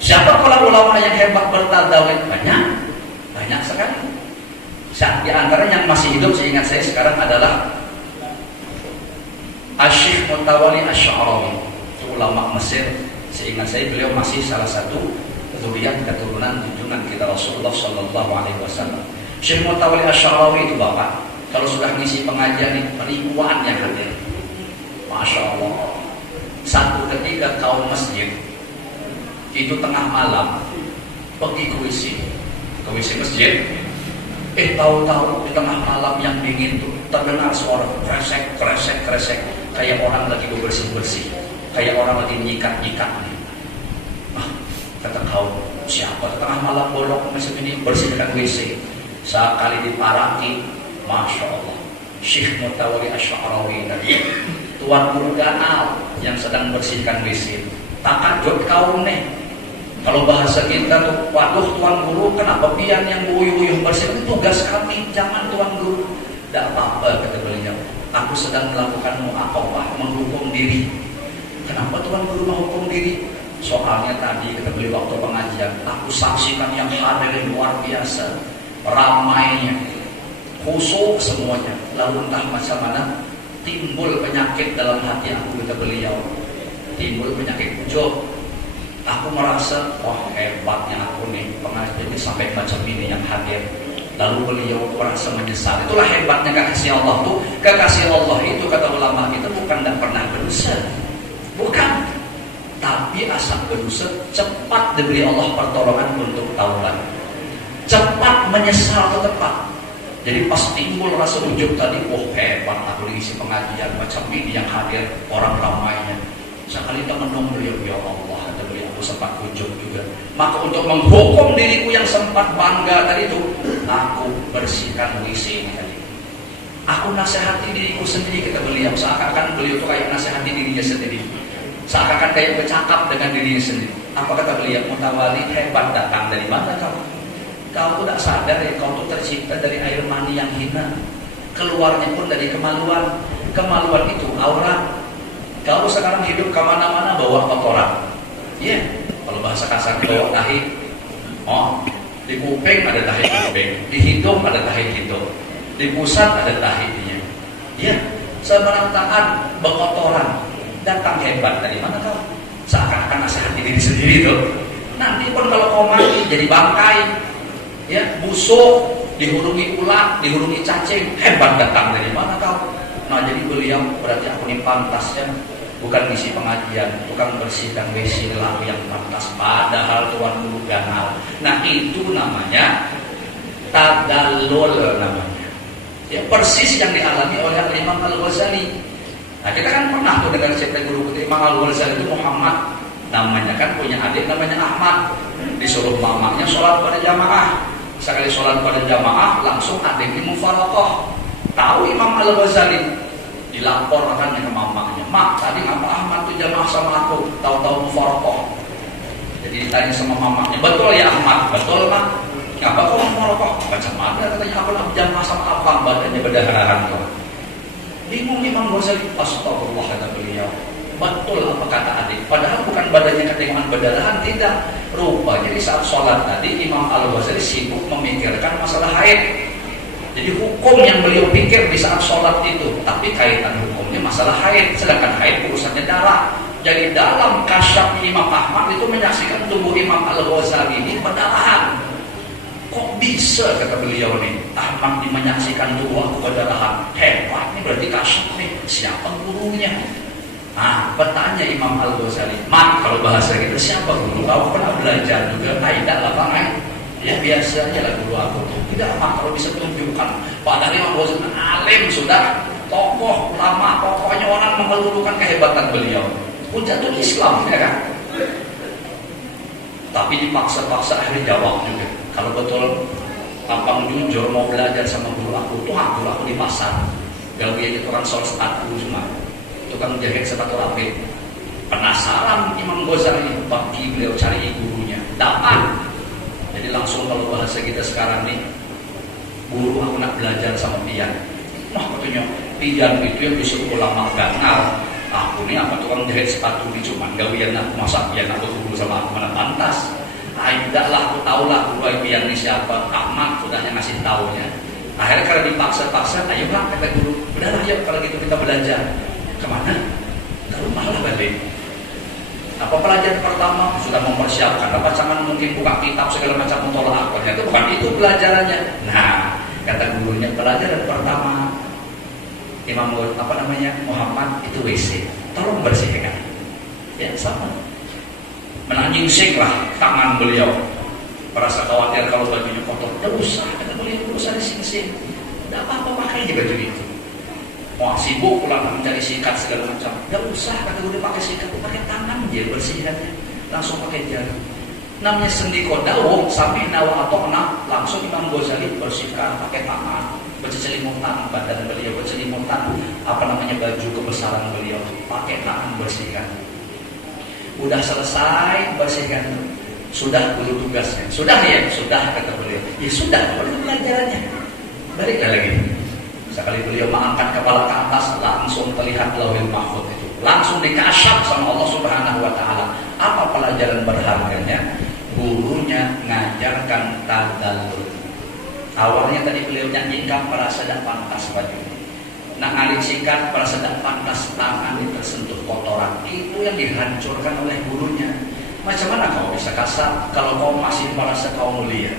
Siapa para ulama yang hebat bertadallul? Banyak sekali. Di antara yang masih hidup, seingat saya sekarang adalah Asy-Syaikh Mutawalli Asy-Sya'rawi, ulama Mesir. Seingat saya beliau masih salah satu keturunan junjungan kita Rasulullah Sallallahu Alaihi Wasallam. Syekh Mutawalli Asy-Sya'rawi itu Bapak, kalau sudah ngisi pengajian nih, ribuan yang hadir. Masya Allah. Satu ketika kaum masjid itu tengah malam pergi ke WC masjid. Tahu-tahu di tengah malam yang dingin tuh terdengar suara kresek kayak orang lagi bersih-bersih, kayak orang lagi nyikat-nyikat nih. Kata kaum, siapa tengah malam bolong masjid ini bersihkan WC? Sekali diparaki, Masya Allah, Syekh Mutawalli Asy-Sya'rawi tadi, tuan guru ganal yang sedang bersihkan WC. Takajud kaum nih. Kalau bahasa kita tuh, waduh tuan guru, kenapa pian yang buyuh bersih? Itu tugas kami, jangan tuan guru. Tidak apa-apa, kata beliau. Aku sedang melakukan mu'aqabah, menghukum diri. Kenapa tuan guru menghukum diri? Soalnya tadi, kata beliau waktu pengajian, aku saksikan yang hadirin luar biasa, ramainya, khusyuk semuanya. Lalu entah macam mana, timbul penyakit dalam hati aku, kata beliau. Timbul penyakit ujub. Aku merasa, wah hebatnya aku nih, pengajiannya sampai macam ini yang hadir. Lalu beliau merasa menyesal. Itulah hebatnya kekasih Allah tuh. Kekasih Allah itu, kata ulama kita, bukan tidak pernah berdosa, bukan, tapi asal berdosa cepat diberi Allah pertolongan untuk taubat, cepat menyesal itu tepat. Jadi pas timbul rasa ujub tadi, wah hebat aku diisi pengajian macam ini yang hadir orang ramainya. Sekali kita menung beliau, ya Allah, kata beliau, aku sempat ujub juga. Maka untuk menghukum diriku yang sempat bangga tadi itu, aku bersihkan WC ini tadi. Aku nasihati diriku sendiri, kata beliau. Seakan-akan beliau itu kayak nasihati dirinya sendiri. Seakan-akan kayak bercakap dengan dirinya sendiri. Apa kata beliau? Mutawalli, hebat datang dari mana kau? Kau tidak sadar ya, kau itu tercipta dari air mani yang hina. Keluarnya pun dari kemaluan. Kemaluan itu aurat. Kalau sekarang hidup kemana-mana bawa kotoran, iya. Kalau bahasa kasar bawa tahi, di kuping ada tahi kuping, di hidung ada tahi hidung, di pusat ada tahinya, iya. Semerantakan berkotoran, datang hebat dari mana kau? Seakan-akan nasihat diri sendiri tuh. Nanti pun kalau kau mati jadi bangkai, ya, busuk, dihurungi ulat, dihurungi cacing, hebat datang dari mana kau? Nah, jadi beliau berarti aku ini pantasnya bukan ngisi pengajian, tukang bersihkan WC lah yang pantas, padahal tuan guru ganal. Nah, itu namanya tadallul namanya. Ya, persis yang dialami oleh Imam Al-Ghazali. Nah, kita kan pernah tuh dengar cerita guru kita Imam Al-Ghazali itu Muhammad, namanya kan punya adik namanya Ahmad. Disuruh mamanya sholat pada jamaah. Sekali sholat pada jamaah langsung adiknya mufaraqah. Tahu Imam Al-Ghazali, dilaporkannya ke mamanya, mak tadi ngapa Ahmad tuh jamaah sama aku, tahu-tahu mufaraqah. Jadi ditanya sama mamanya, betul ya Ahmad? Betul mak. Ngapa kau mufaraqah? Macam mana katanya, aku lagi jamaah sama abang, badannya berdarah tuh. Bingung Imam Ghazali, astagfirullah, kata beliau. Betul apa kata adik, padahal bukan badannya ketengahan berdarahan, tidak. Rupanya di saat sholat tadi Imam Al-Ghazali sibuk memikirkan masalah haid. Jadi hukum yang beliau pikir di saat sholat itu, tapi kaitan hukumnya masalah haid, sedangkan haid urusannya darah. Jadi dalam kasyaf Imam Ahmad itu menyaksikan tubuh Imam Al-Ghazali ini berdarahan. Kok bisa, kata beliau nih, Ahmad ini menyaksikan tubuh aku berdarahan, hebat, ini berarti kasyaf nih, siapa gurunya? Nah, bertanya Imam Al-Ghazali, mak kalau bahasa kita siapa guru? Kau pernah belajar juga? Tidak lah bang, ya biasa aja lah guru aku tuh. Tidak mak, kalau bisa tunjukkan. Padahal Imam Ghazali alim sudah, tokoh ulama, pokoknya orang mengelulukan kehebatan beliau. Hujjatul Islam, ya kan? Tapi dipaksa-paksa akhirnya jawab juga. Kalau betul tampang jujur mau belajar sama guru aku, tuh guru aku di pasar. Gawiannya orang soal sepatu cuma. Tukang jahit sepatu rapid. Penasaran Imam Ghazali, bagi beliau cari gurunya, dapat. Jadi langsung kalau bahasa kita sekarang nih, guru aku nak belajar sama Pian. Wah katanya, Pian itu yang disuruh ulama ganal. Aku nih apa tukang jahit sepatu ini cuma gawian aku, masa Pian aku guru sama aku mana pantas. Tidak lah, aku tahu lah guru Pian ini siapa. Ahmad sudahnya ngasih taunya. Akhirnya kalau dipaksa-paksa, ayo lah kata guru, udah lah yuk kalau gitu kita belajar. Kemana? Ke rumah lah balik. Apa pelajaran pertama? Sudah mempersiapkan. Jangan mungkin buka kitab segala macam mentolak akhirnya. Itu bukan itu pelajarannya. Nah, kata gurunya pelajaran pertama Imam Muhammad itu WC. Tolong bersihkan. Ya sama. Menanyingsinglah tangan beliau. Merasa khawatir kalau bajunya kotor. Tidak usah, kata beliau, tidak usah dising-sing. Tidak apa-apa pakai baju itu. Mau sibuk pulang mencari sikat segala macam, tidak usah kata gue pakai sikat, pakai tangan dia bersihkannya, langsung pakai jari. Namanya sendi kodawong sampai nawa atau enak, langsung Imam Ghazali bersihkan pakai tangan, bercelimutan badan beliau, bercelimutan baju kebesaran beliau, pakai tangan bersihkan. Udah selesai bersihkan, sudah dulu tugasnya, sudah ya, sudah kata beliau, ya sudah, itu pelajarannya, balik lagi. Sekali beliau mengangkat kepala ke atas, langsung terlihat Lauhul Mahfuz itu. Langsung dikasyaf sama Allah Subhanahu wa taala. Apa pelajaran berharganya? Gurunya ngajarkan tadallul. Awalnya tadi beliau nyanyikan merasa tidak pantas baju. Nak ngalih sikat merasa tidak pantas tangan tersentuh kotoran. Itu yang dihancurkan oleh gurunya. Macam mana kau bisa kasar kalau kau masih merasa kau mulia?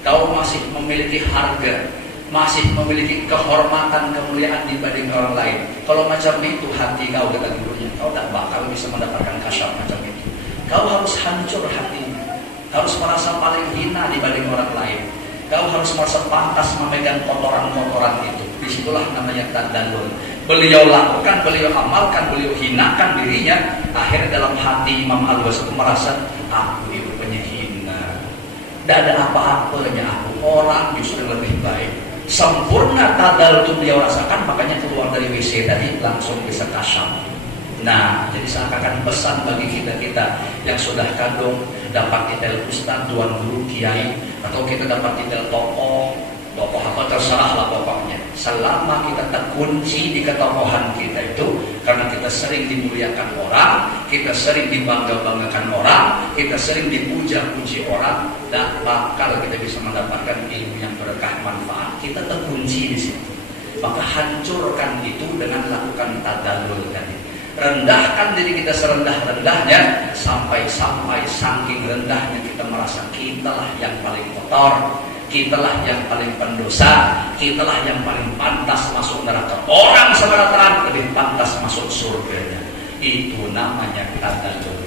Kau masih memiliki harga, masih memiliki kehormatan, kemuliaan dibanding orang lain. Kalau macam itu hati kau, kata gurunya, kau tak bakal bisa mendapatkan kasyaf macam itu. Kau harus hancur hatinya, harus merasa paling hina dibanding orang lain. Kau harus merasa pantas memegang kotoran-kotoran itu. Disitulah namanya tadallul. Beliau lakukan, beliau amalkan, beliau hinakan dirinya. Akhirnya dalam hati Imam Al-Ghazali merasa, aku itu penyihina, tidak ada apa-apanya aku, orang justru lebih baik. Sempurna tadallul itu beliau rasakan, makanya keluar dari WC tadi langsung bisa kasyaf. Nah, jadi seakan-akan pesan bagi kita-kita yang sudah kadung dapat titel ustaz, tuan guru, kiai, atau kita dapat titel tokoh apa terserah lah pokoknya. Selama kita terkunci di ketokohan kita itu, karena kita sering dimuliakan orang, kita sering dibangga-banggakan orang, kita sering dipuja-puji orang, dan bakal kita bisa mendapatkan ilmu yang berkah manfaat. Kita terkunci di situ. Maka hancurkan itu dengan lakukan tadallul tadi. Rendahkan diri kita serendah-rendahnya, sampai saking rendahnya kita merasa kitalah yang paling kotor, kitalah yang paling pendosa, kitalah yang paling pantas masuk neraka. Orang sebenarnya lebih pantas masuk surganya. Itu namanya tadallul.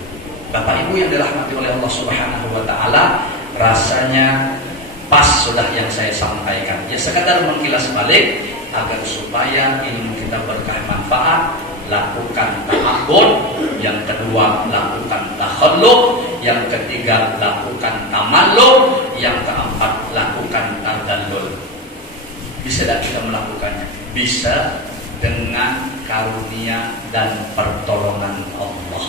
Bapak Ibu yang dirahmati oleh Allah Subhanahu wa taala, rasanya pas sudah yang saya sampaikan. Ya sekadar mengkilas balik agar supaya ilmu kita berkah manfaat. Lakukan ta'abbud, yang kedua lakukan takhalluk, yang ketiga lakukan tamalluk, yang keempat lakukan tadallul. Bisa tidak kita melakukannya? Bisa dengan karunia dan pertolongan Allah.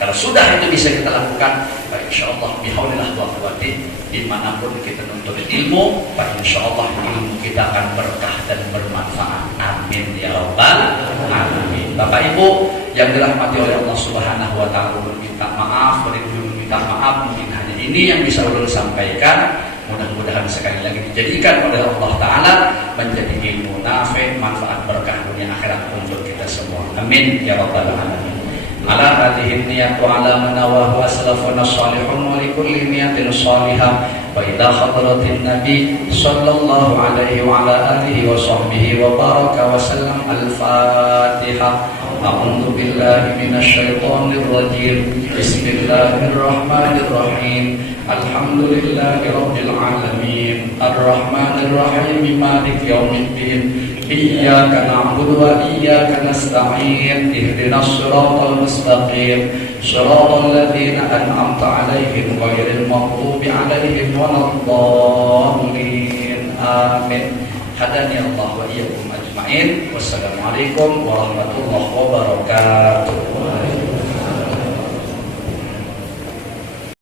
Kalau sudah itu bisa kita lakukan, insyaallah bihaulillah wa quwwati, dimanapun kita nuntut ilmu, insyaallah ilmu kita akan berkah dan bermanfaat. Amin ya rabbal alamin. Bapak Ibu yang dirahmati oleh Allah Subhanahu wa taala, minta maaf, minta maaf, mungkin hanya ini yang bisa ulun sampaikan. Mudah-mudahan sekali lagi dijadikan oleh Allah taala menjadi ilmu nafi', manfaat berkah dunia akhirat untuk kita semua. Amin ya rabbal alamin. Ala hadhihi niyyat wa ala manawahu aslafuna salihun wa likulli niyatin salihah wa ila hadratin nabi sallallahu alaihi wa ala alihi wa sahbihi wa baraka wa sallam. Al-Fatihah. A'udzu billahi minasy syaithanir rajim. Bismillahirrahmanirrahim. Alhamdulillahi rabbil alamin. Arrahmanir rahim. Maliki yaumiddin. Iyyaka na'budu wa iyyaka nasta'in. Ihdinas siratal mustaqim. Shiratal ladzina an'amta 'alaihim ghairil maghdubi 'alaihim waladdallin. Amin. Hadani Allah wa iyyakum ajma'in. Wassalamualaikum warahmatullahi wabarakatuh.